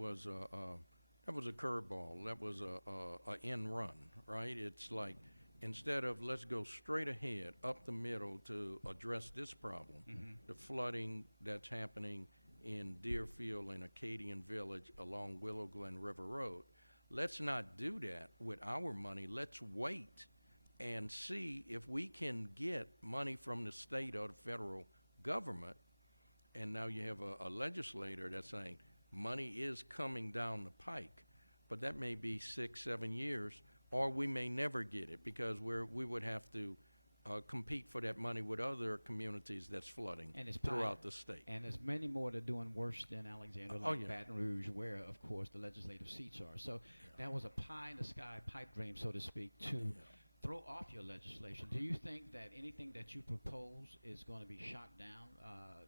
curveball. That was a end run, right? It's like, instead of let's go straight ahead up the middle to address this problem, the flooding that's happening in Deerfield and Acadian Village along Willow Glen River Road, let's not do that with our money. Let's wait and see if we can get money from the state or the federal government. And now you have a legislator that's saying money is coming down the pike, but that may be 6-7 years, or we may never get it because we would have to compete for that money with other communities that's flooding throughout the state. And there's many more that are doing worse than Alexander, like Baton Rouge, where, of course, the legislative seats are. So that was a pie-in-the-sky pipe dream, so to speak, to throw off your legislation. Do you think that anything that you propose is going to be shot down?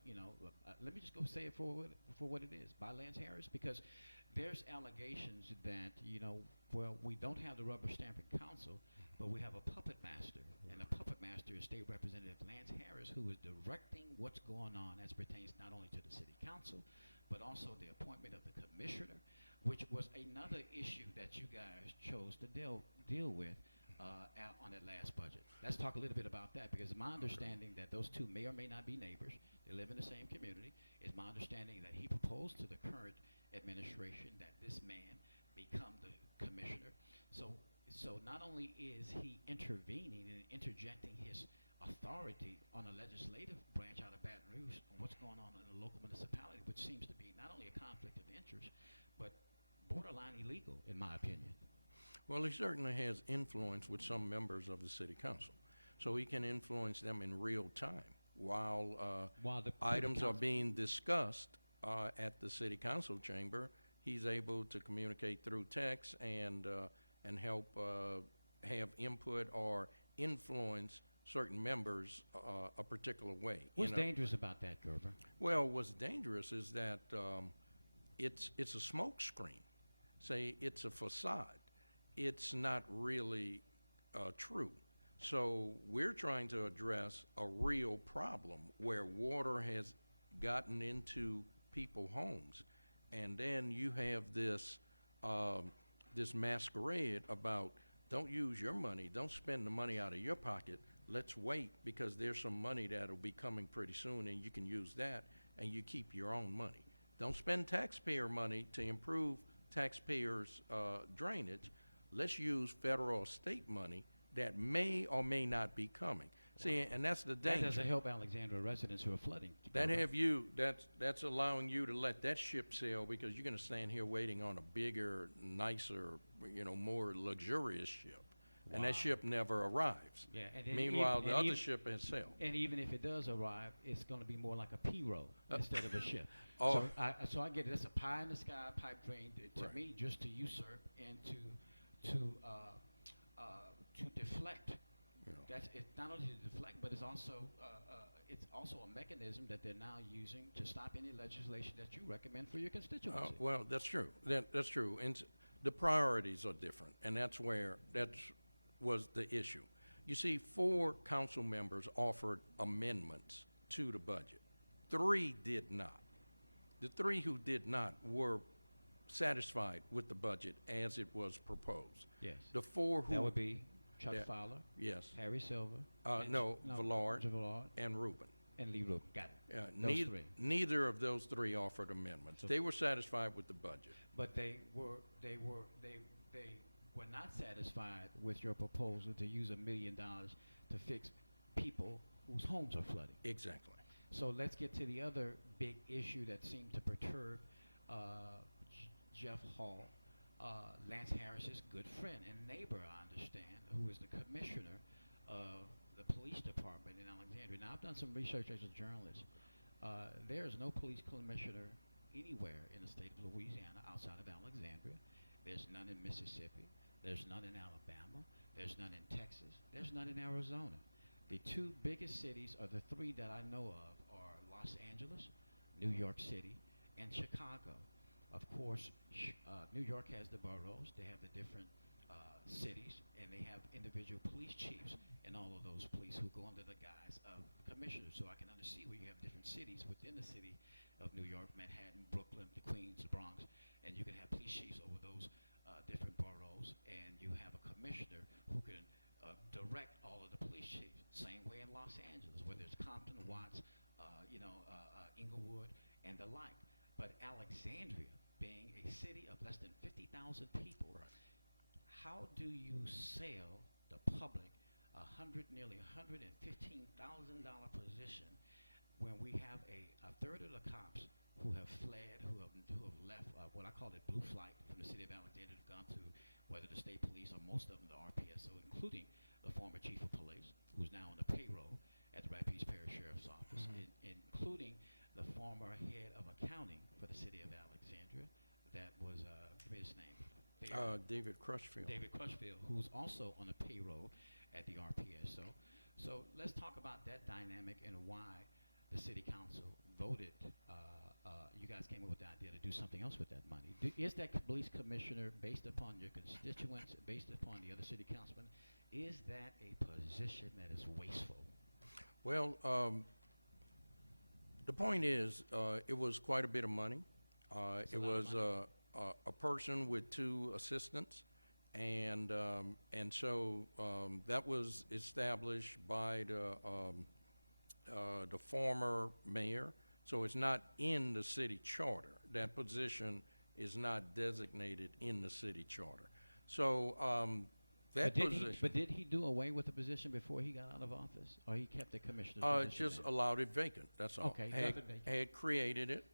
You know, let me just go say it for what it is, by Lance Harris, because there's allegations that, you know, well, we don't have the rubber stamping council, but we have a puppet master, and the puppet master is State Representative Lance Harris, who is directing what's going on as pertains not only to the city council, but also the appointment of the commissioner, which was another issue that you guys chose to deal with on that last budget. Let's talk a little bit about that, because my understanding that those two may or may not be neighbors, they live in the same community, is my understanding that he proposed to the current administration that this man become the commissioner. So not only is he intervening and interjecting his authority on a legislative branch out of Baton Rouge on what's going on in a local municipality, which seems to be not only a conflict of interest, but borderline illegal, in my opinion. Well, he certainly has influence with some members of the city council, so he can influence them in real time while the items are being discussed at the city council chamber. He's able to communicate through text and help have input or influence certain members a particular way. What's dangerous about that, Gerber? Well, what's dangerous is that it's a smoke screen. Say it's a facade. It's not really true. So we're trying to address a real problem where water has gotten into people's homes, and then you have this this masquerade about don't use your money, don't spend the money out of your pocket. Let's wait because there's some money that'll be coming pretty soon, and you can use that, and you keep your own money. Don't spend taxpayer money to improve taxpayers' drainage. Let's use federal or state money that may or may not be coming. See, and that's the danger. That doesn't help Alexandria residents who are flooding. That's allowing you to let that ship sail, because you're going to stand here waiting on a bigger, nicer, more luxurious ship. Wow. And that ship never arrives. Yeah, and meanwhile, the other ship has sailed. And even if it does arrive, it's going to be more like a P-roll instead of a ship. Oh. So I get it. That's a pie-in-the-sky pipe dream to me, just to usurp and to deflect. It's not only to deflect, but it's also it's also a mechanism that they're now using to stop any legislation that you recommend for your constituency. Well, that's true. That's true. And the priorities are different, and that was the issue. You see, 4 council members offered amendments to the budget. 3 did not. The 3 who did not were satisfied with the budget as it was proposed. Yes. The 4 who... That would be Chuck Yeah. Fowler, Yes. Harry Silver, Villard, Villard, and Rubin. and Lee Rubin. Got it. Those 3. Neither of those 3 offered amendments. They were satisfied with the budget. But they were not satisfied with your proposal to use $1 million to fix people whose homes are flooding. Exactly. So let's get to the other big issue that seemed to perturb Jeff Hall, Lance Harris's good friend and neighbor, I understand, who is the commissioner of the police department in Alexandria. Now, I've done some research as a journalist. There is no police commissioner anywhere in the state of Louisiana outside of Alexandria. There's none in Mississippi. There's none in Alabama. There's none in Texas. There's none in Arizona. The 2 biggest cities, or the 3 that I know of, are Los Angeles, New York City, and Chicago. Of course, New York has the boroughs. They have the different cities, and they have individual police chiefs and all of those police who go under the guise of commissioners. So I can understand where you have different cities within the city of New York, Manhattan, Brooklyn, the Queens, the Bronx, and you can have police chiefs over those different boroughs, and you have a commissioner who can direct all of the police chiefs. Same way in Los Angeles, whether it's Compton, Watts, Inglewood, and the like. But Alexandria, being a city of less than 50,000 people, how do you sell the public nearly $115,000 position when we have a third of the cops who have fled, who have left what I call it blue flight from the city of Alexandria, have gone to whether the state police or most of them the RPSO, including the former chief of police, who's now on the payroll at the Rapides Parish Sheriff's Office, including the former head of accounting for the city of Alexandria, that was, give me his name. David Crutchfield. David Crutchfield, who's also on the payroll at the RPSO. So let's talk about that dynamic and why the city council voted. You guys came up with the idea to do something else with that money. Is that police commissioner, based upon your constituents, based upon the other city councilmen, is that a position that is wasteful? Well, the point is, it was quite a bit of money. It was a person with 2 assistants, and so that was established by the former mayor. So it's not in the city charter. That position is not designated in the city charter. So that position. But did he do away with the position before he got out of office, or he kept the commissioner's position? Just allowed it vacant. That's all. Okay, left it vacant. Had created it,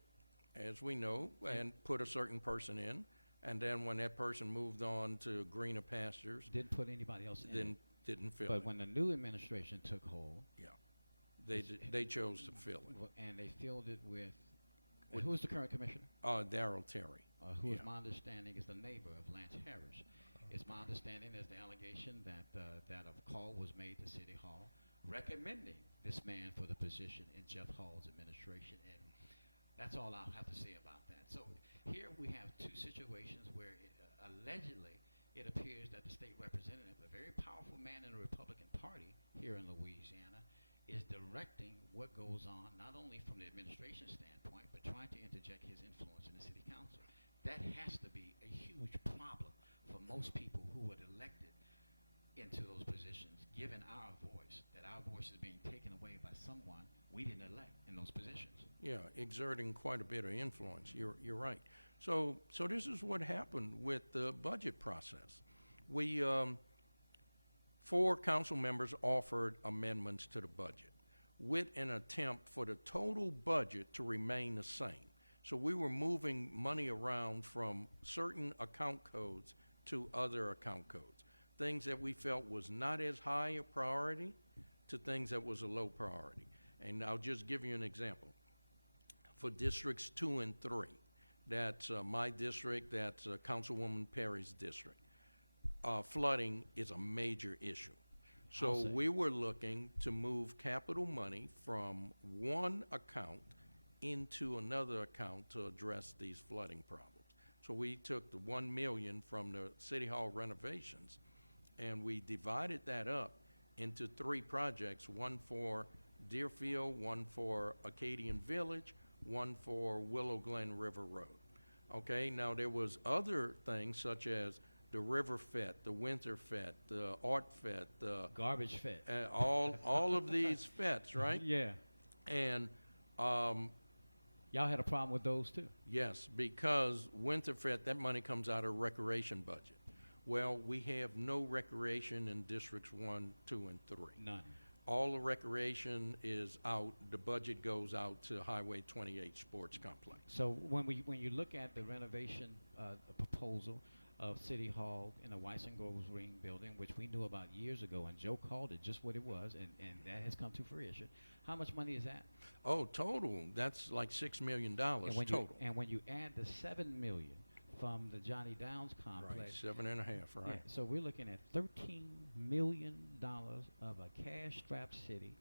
as we know, and put a certain person in, and then when that person moved on to greener pastures, didn't put anybody else in. Didn't fill it. But when the new administration took hold, they chose to fill it. And they filled it with who is the current commissioner? Daryl Terry. Who is my understanding is the neighbor of Lance Harris. It's my understanding there's the allegation that a call was made to City Hall recommending this man for the position in Jeff Hall's administration, and that's all I'll have to say about that. So here we have 2 situations where allegedly it appears that the state representative, a very powerful man in the Republican Party here in Louisiana, is directing what goes on, not only from the administration standpoint, but trying to interject his influence in the city council. That has to be a huge problem for most people who were elected into those positions, given our voice, that our voice is being taken away by someone we didn't elect in those positions. Yeah, exerting quite a bit of influence. You're right. So this is what happened with the budget process. We 4 council members offered amendments to the budget with an attempt for the total budget to remain the same. So we were moving money around from certain account codes to other account codes, things that we felt was not as high a priority to things that was a low priority. And I'll just give you an example. For districts 2 and 3, that's my district, that's Councilwoman Perry's district. Flooding is a major issue. So we were looking to move capital money from one account into another account to address these flooding problems. So we took the 1 million from the City Hall renovations and we divided that up into 3 projects, one for Deerfield, one for Acadian Village, one for Willow Glen River Road. Okay, now there was other things such as the River Fet, the Winter Fet, the Art Fet, the Garbage Fet. all of these fets, right? Yeah. And y'all had a problem with those too? yes, because Winterfett, that money comes out of recreation budget. Well, we have no recreation in districts 1, 2, and 3. None. All the recreation is out. The budget goes out to Highway 28 Sports Complex. So when you look at the renovation proposal of City Hall in the Weiss and Groves Ring building, which we knew about years ago, and Joe called it just what it was, and that has come to fruition. How much money is that? Oh, total, that's like $6 million total. And when you add the $7 million from the Johnny Downs complex. Right, 7.5, right. Yeah, so we're looking at $13 million of a cash-strapped city,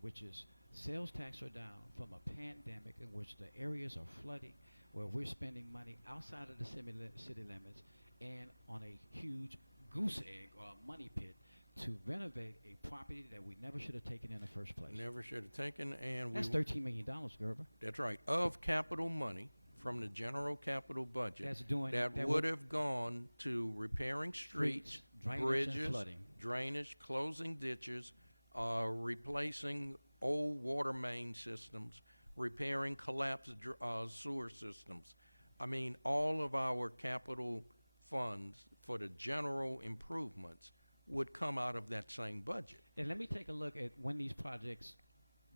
which is sales tax are down from a pandemic in which the areas are flooding, where we're spending money outside of the city limits and on a huge goose egg or money pit to renovate a property that we never should have taken in the first place. Never should have taken, and that's $13 million, Gerber. That's right, of capital money from the general capital budget that would have gone to repairing streets, bridges, drainage, closing ditches, replacing old water main systems, repairing collapsed sewer systems. I mean, all of our capital funds for the general improvements would come out of that same budget. And let me take a look at when these projects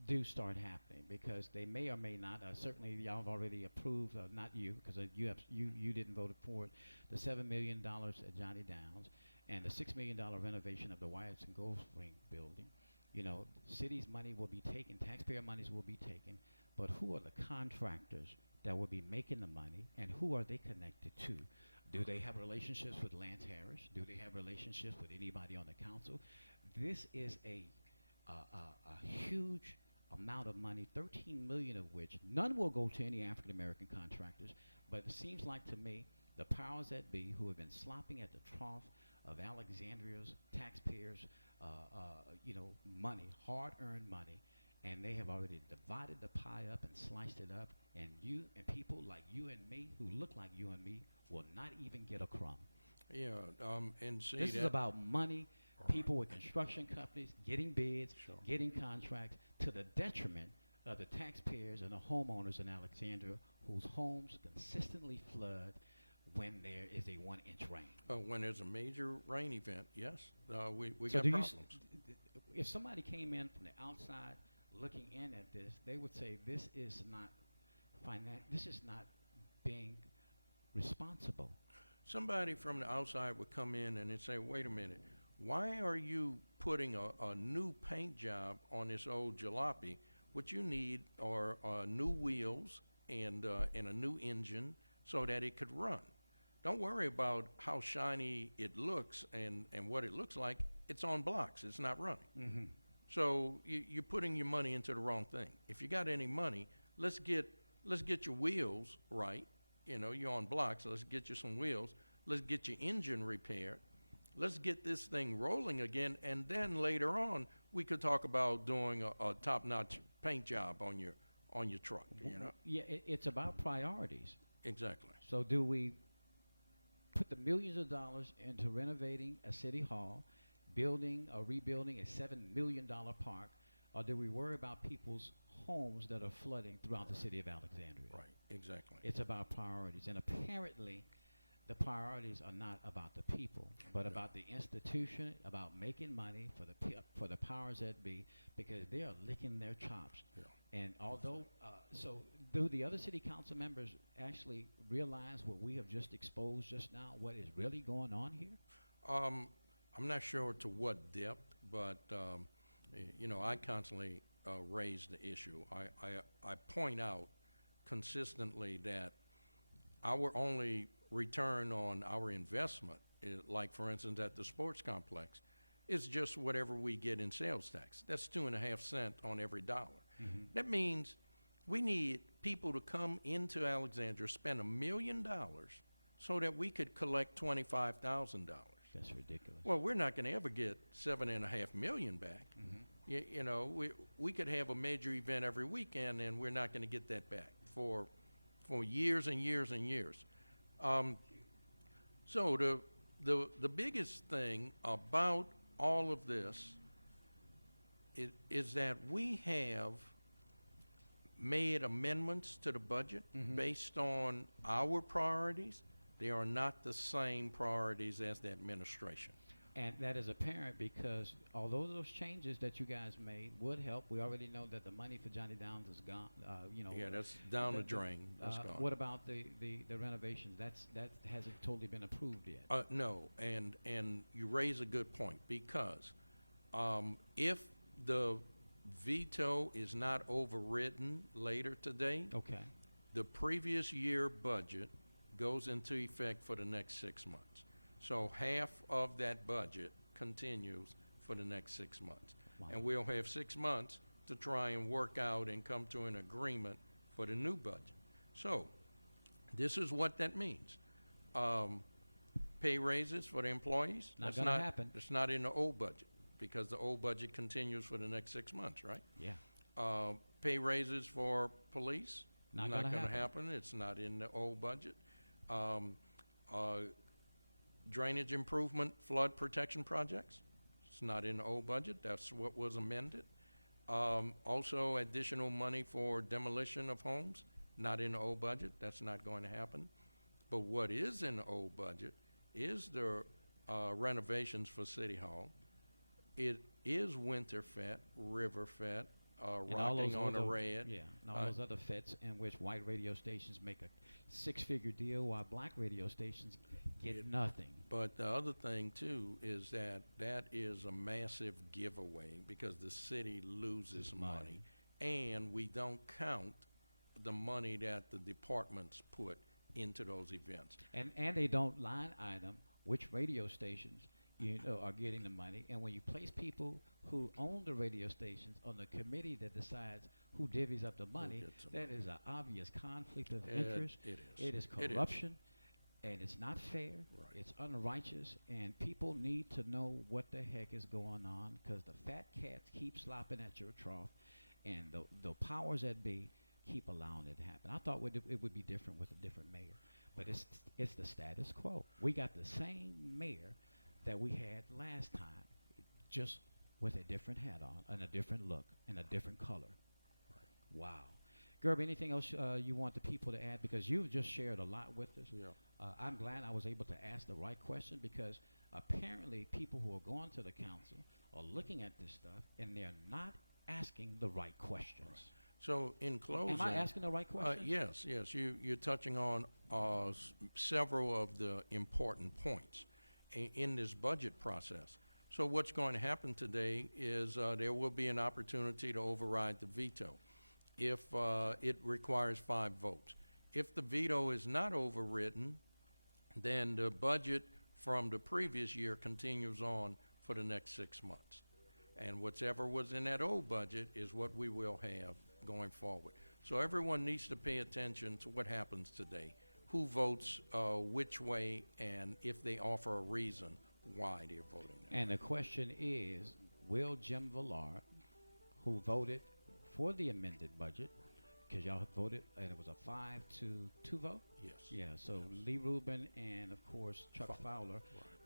do start happening, because they may or may not. Certainly, y'all have already approved. Not you, because you didn't vote for it. The $7 million at Johnny Downs and the $6 million renovation of the Wyatts and Gold Spring building. You know, city's money will be taken, taxpayer monies will be taken, but who are the contractors that will be making the money, and who are they connected to? Do they have relationships with Lance Harris? Do they have relationships with anybody on the council? This is a huge amount of money, 13 million of which none will go to any African American contractors, but it seems like to me the powers that be, who have been slopping at the trough of Alexandria's taxpayers, money, hard-earned money, and they have already divided the pie up and sliced it up, and you and people like you and me, who look like you and me, will not even get a crumb. Yeah, and see, this is about money, people with construction companies getting bids, getting contracts, to the detriment of the taxpayers and the homeowners in Alexandria, whose homes consistently flood when there is a 1-inch rain. When there's a major rain event, yes, we got problems. If somebody came in from the outside looking in at this, they would say this is not being responsible. Somebody from the outside would come in and they'd say, wait a minute, why are you putting a new paint job on this old jalopy? What you need are new wheels and a new engine so that it could run. Don't worry about how shiny it looks and what it looks like. It's on blocks. It's not running. Mm-hmm. So you're putting your money into the wrong thing. If you got any money, let's get your wheels right. You know, you're on blocks, so let's get you some wheels. Let's get your engine repaired. Let's get this thing rolling again, and then later on, we could talk about doing a top-notch paint job on your truck, you know? Yeah, it's about priorities. Exactly. So do we put the millions of dollars into renovating a city hall, building or rebuilding a $7 million park, or do we worry about people's homes that are flooding throughout the city of Alexandria? Right, exactly. It's about priorities, and apparently the priorities are not about the people, but about the institution, about making money for the powers that be, because they are licking their chops. Yeah. And although, so do the other city council members actually realize what we have just exposed just now, what is really going on here? I'm not sure to what depth, but I constantly raise the issue. I point out consistently that our only return on our investment, like for instance at the sports complex, is just whatever we get in sales tax. That's 2.5 cents on every dollar. That means we need people to come into Alexandria, spend $1 million so that we could collect $25,000. That's ridiculous. Well, we're not going to ever get $7.5 million back. You know, we could have a major event every weekend, and we're not going to get that back for years and years and years. So the biggest thing about all of this is that we have made amendments to the budget based on our priorities. They are not the same priorities as the administration. And that is apparent because although those changes that you guys made would help, we already know that the money for Johnny Downs is gone. Yeah, that's down the drain. That's gone. What about the renovations? That hasn't totally been approved yet. No, and you raise a good point because if the veto is not overridden later today, okay, the previous year budget goes into effect for the next 6 months. So half of that budget continues for the next 6 months. Wow. And we'll have 6 months to try and work out and come to an agreement for the new budget. So this is what that means. Pay raises for the employees. Not going to happen. It's not in the old budget because the old budget continues for the next 6 months, right? Yeah. Pay raises for police. Not going gonna to happen. happen. It's not in the old budget. Drainage improvement, flood protection projects. It's not in the old budget. That's what was amended. Also, additional money for demolition of homes, not in the old budget. That's not going to happen. But what is in the old budget is the renovations for City Hall. It is Winterfett, Riverfett, Rocking on the Red. Yeah, and all those other fets in which white radio stations make a six-figure deal while black radio stations get nothing. But the other thing, too, is that is a massive giveaway because the city loses money, and we don't count the money that the departments put into those events. And they don't line item which radio stations are getting the money. And when you place people who own the radio stations on the committee that decides who divvies up the money, that is an obvious conflict of interest. It is corruption. And it's not fair. Right. It's unrighteous, and people need to know what the heck is going on because the fat cats keep slopping at your trough, and the powers that be keep allowing it to happen. I thought it would be different with a different mayor, but it's the status quo. We got the same mayor that we had last time, just with a different hat on and a different look and a different color. Right. Wow. Gerb, anything else you want the people to add? Because you've just shared a lot with us. Yeah. I'm glad I was able to ask the right question because apparently people who are going to the council are looking at this stuff and they're not asking the right questions. Right. So in closing, am I asking the right questions? Yes. You're touching on several of the important points in this budget process. So what's going to happen today is there will be an opportunity to override the veto if it requires 5 votes. If the veto is not overridden, then the budget from the previous year continues on for the next 6 months. And whatever was in that old budget is what we will have going forward. So everyone needs to pay attention to what happens today, who votes which way, and if they offer a reason why they're voting that way. And the question is, will Jim Villard, who voted for the amended budget, because y'all voted, and it was a 5-2 vote? Yes. Yeah, so Lee Rubin and, of course, Chuck Fowler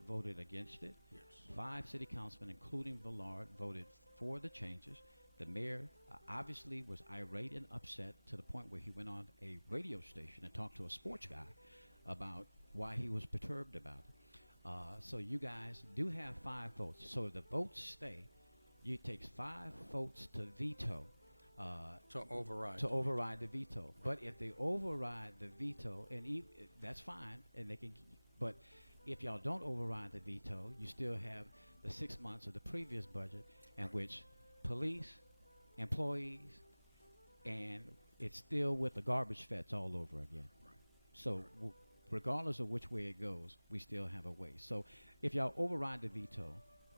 voted against it. Yes. 5 city councilmen, including Villard, voted for the changes. The mayor obviously was irate and upset to the point where he went on a radio station and talked to a sports guy about why he was perturbed about it. So you guys do have 5 votes. So if the votes stay, it takes 5 votes to veto. To override the veto. But if they override the veto, and that's fine, and they can. But if y'all don't override the veto, you still have the 6 months of the previous budget, in which police, employees, and it's still with the garbage fets all over again. Right. So regardless of which way it goes, we still have a way. So if y'all override the veto,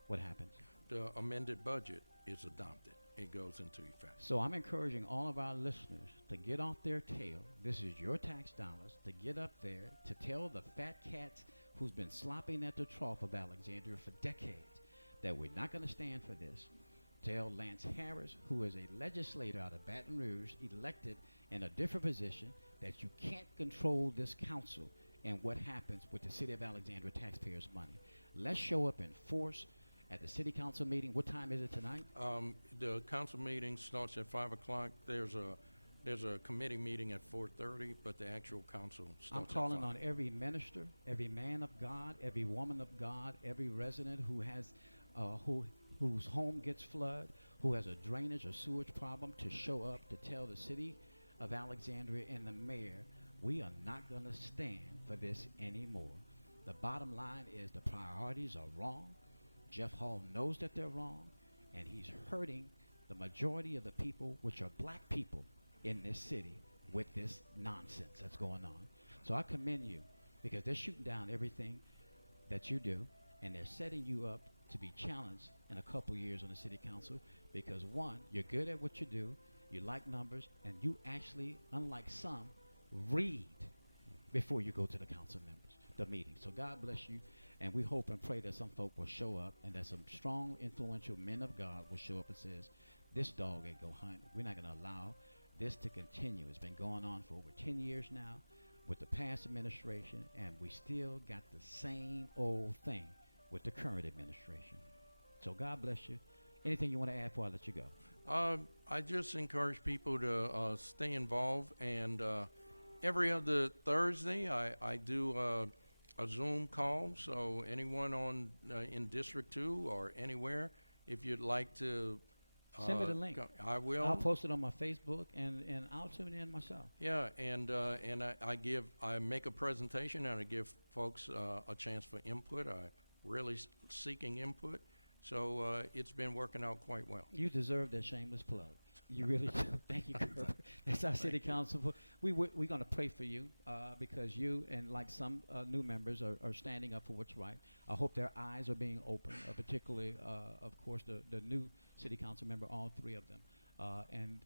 what happens? The amended budget is adopted. It goes into effect. So I'm encouraging all of our listeners to get off their tail. This is your tax dollars to get up there to tell the fat cats who's been slopping at the trough of Alexandria for decades that we're not going to stand for this. Tell Lance Harris, who is a legislator out of Baton Rouge, elected in a different position, that you can't control this council and what happens with the city of Alexandria taxpayers' money. Let's show up in force at the city council meeting. What time is it tonight? The council meeting starts at 5 o'clock. There's a committee meeting at 4:30, but the actual council starts I'm calling at 5. on every minister, every man of God, every woman of God, every resident who has whose home gets flooded, who has a drainage or sewage problem, to show up to tell the city of Alexandria and the mayor, we are not going to stand for this anymore. The bottom line is the priorities are wrong. Jeff Hall knows that they're wrong, and he's hurting the majority of the people, which are black people in this city, with this nonsense that's going on. So I commend you, because they're shooting down everything that you do, and they're setting you up to be challenged in a couple years on the city council, because one, you're good at what you do, you like numbers, and you actually, unlike some, read before you go to the council members, the meeting. So God bless you, and we hope and pray that some folk will show up, and that some strong, influential men of God will show up and says, this dog ain't go hunt. We're not going to allow this to continue. It's been going on for over 10 years now with the past administration, and we still got the same old thing with the current administration. So God bless you. Anything you want to add before I let you go? I just encourage people to stay involved, and every other Thursday I do a Zoom call, so anyone on in District 2 or anywhere, if you'd like to send me the link. I will. I'll post it on my Facebook, and I'll tune in myself. Yeah, and I make a presentation, and I give folks a chance for input. I really seeking input, so it's been working out quite well. You deserve that shameless plug. You really do. Thank you, Gerber. That's our city council. We're going to pray for you because you and like some new members are standing up for what's right. I hope their eyes are being opened, particularly, of course, the new city council member, all three of them.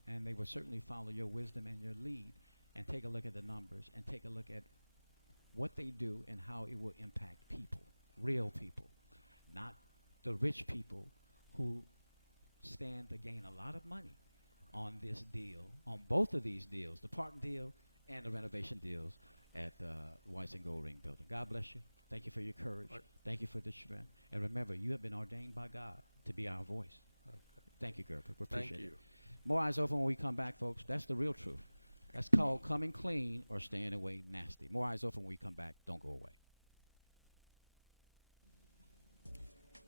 And they will certainly follow your wisdom and your lead and take a look at the numbers and take a look at what they do and how it will impact people, real people, not the rich people who stand to gain a lot of money on this deal, on both of these deals, the park deal and the renovation deals at the Weiss and Gold Ring building. God bless you. Thank you for your courage. Thank you for the strength. And remember, you have been ordained by God to be our voice. Okay. Thank you, Gerber. We appreciate Thank you. it. More eyes open when we come back, folks. That's the real truth. That's called coming clean or staying away nasty. More eyes open when we come back. Don't go away.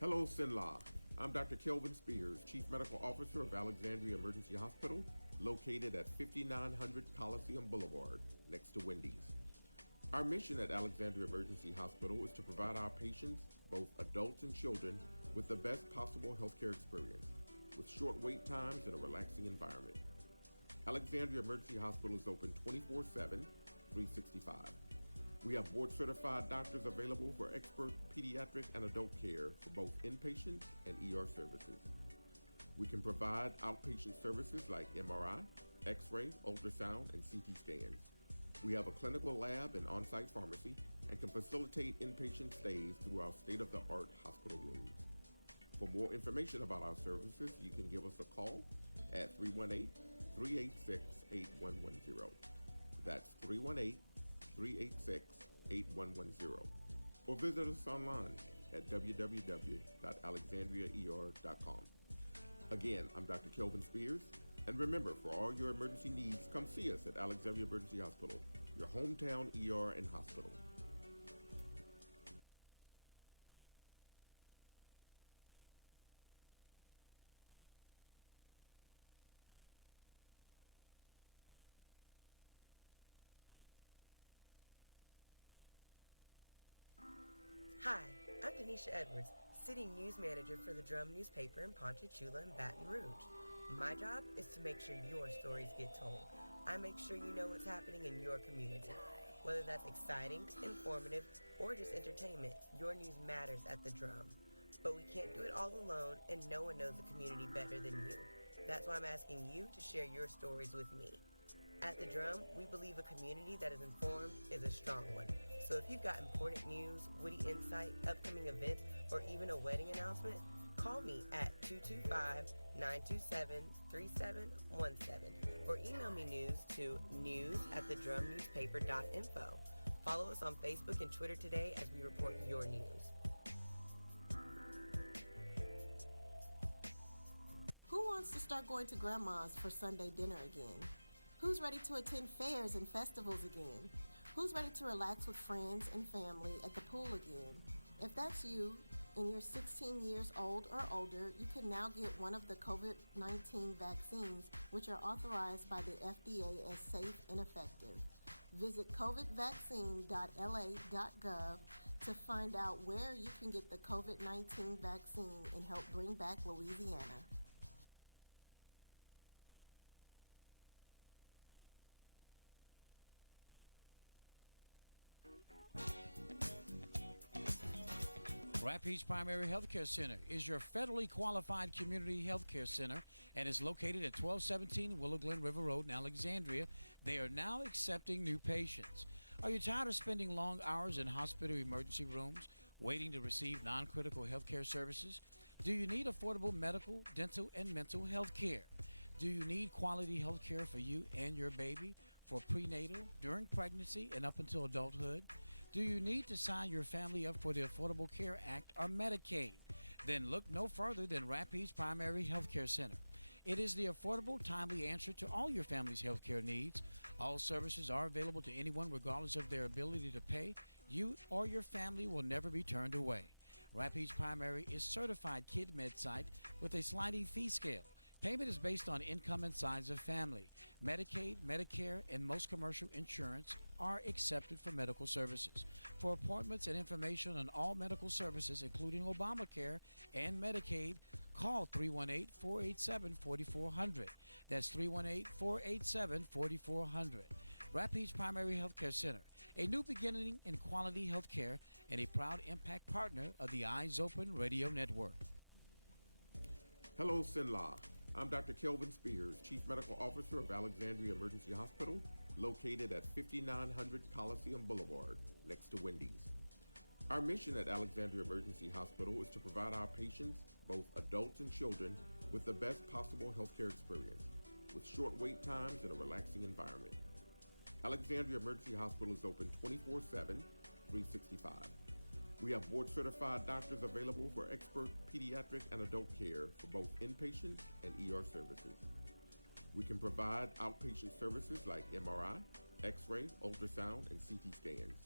Hello, Sinla. I'm Dr. Kelvin Spears, Chief Medical Officer of Alexandria Emergency Hospital, located at 5900 Coliseum Boulevard, next to Wendy's. Our mission at Alexandria Emergency Hospital is to provide our patients, both adults and children, with the best possible healthcare experience, with short wait times and a relaxing environment. Alexandria Emergency Hospital is open 24/7, 365. We have board-certified doctors available for expert pediatric and adult care for both inpatient and ER services. We can provide outpatient services like MRI, X-ray, ultrasound, and CT scans. We have a clinical lab and on-site pharmacy and can facilitate inpatient stays through our state-of-the-art hospital rooms. For more information about our services, you can give us a call at 318-386-8110. That's 318-386-8110, or visit us online at www.alexandriaer.com. Again, I'm Dr. Kelvin Spears, and remember, for all your emergency needs, come see us at Alexandria Emergency Hospital, your hometown ER and hospital. Hi, I'm Denisha Edwards, City News Manager for the Drum newspaper in Ponchatoula and Baton Rouge. My job is to make sure your stories get told. I make sure you know what's happening in your community. Whether that's exciting, informative, or just entertainment, your news matters at the Drum. But we can't do it all alone, and no one knows the community better than you. That's why I'm asking you to share your stories with me. At The Drum, we believe a community that is informed is a strong one. So if you've got important news, witty insight, upcoming events, or even a wedding announcement, call me at 225-927-3717 or email me news to news@thedrumnewspaper.info. Follow us on Facebook and Twitter today as we report your news. Who wants to start going to grandma's for Sunday dinner again? Who's ready to attend fairs and festivals again? Who's ready to relax with friends and family at the pool again? If that's you and you're 16 years old or older, you can now get one of the COVID-19 vaccines, which are authorized by the FDA as safe and effective. Visit covidvaccine.la.gov to find out where you can get the COVID-19 vaccine and help bring back Louisiana. Rapides Primary Healthcare Center is your federally qualified community healthcare center and is located at 1217 Willow Glen River Road in Alexandria. They are now accepting new patients. Are you tired of spending long hours in hospital emergency rooms waiting to receive non-critical healthcare services? Do you need affordable medical, dental, and mental health care? Do you need quality health care for you and your baby for prenatal, during pregnancy, and up until adulthood? Do you need to sign your family up for the Affordable Care Act or Medicaid? Then look no further than Rapides Primary Healthcare Center. It is the affordable, timely answer to all your family's healthcare needs. All services are available to anyone regardless of their ability to pay. You or your family will never be turned away. Rapides Primary is certified Kid Med site with a sliding fee scale. Payment is based on income and size of family. Medicaid, Medicare, and most commercial insurance are accepted for medical services. For appointments and information on all medical services, including Obamacare and Medicaid, call 318-487-4400. That's 318-487-4400. Rapides Primary Healthcare Center, a new beginning in quality health care and a proud impact partner of the Eyes Open Radio Network. Hello, Sinla. I'm Dr. Kelvin Spears, Chief Medical Officer of Alexandria Emergency Hospital, located at 5900 Coliseum Boulevard, next to Wendy's. Our mission at Alexandria Emergency Hospital is to provide our patients, both adults and children, with the best possible healthcare experience, with short wait times and a relaxing environment. Alexandria Emergency Hospital is open 24/7, 365. We have board-certified doctors available for expert pediatric and adult care for both inpatient and ER services. We can provide outpatient services like MRI, X-ray, ultrasound, and CT scans.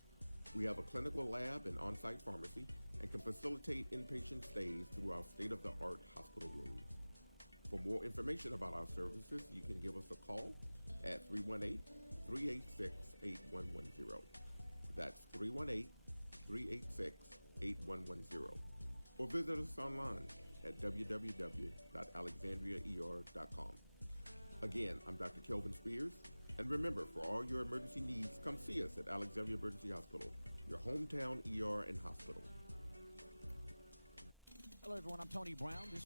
We have a clinical lab and on-site pharmacy and can facilitate inpatient stays through our state-of-the-art hospital rooms. For more information about our services, you can give us a call at 318-386-8110. That's 318-386-8110, or visit us online at www.alexandriaer.com. Again, I'm Dr. Kelvin Spears, and remember, for all your emergency needs, come see us at Alexandria Emergency Hospital, your hometown ER and hospital. Hello, everyone. I'm Tony Brown. This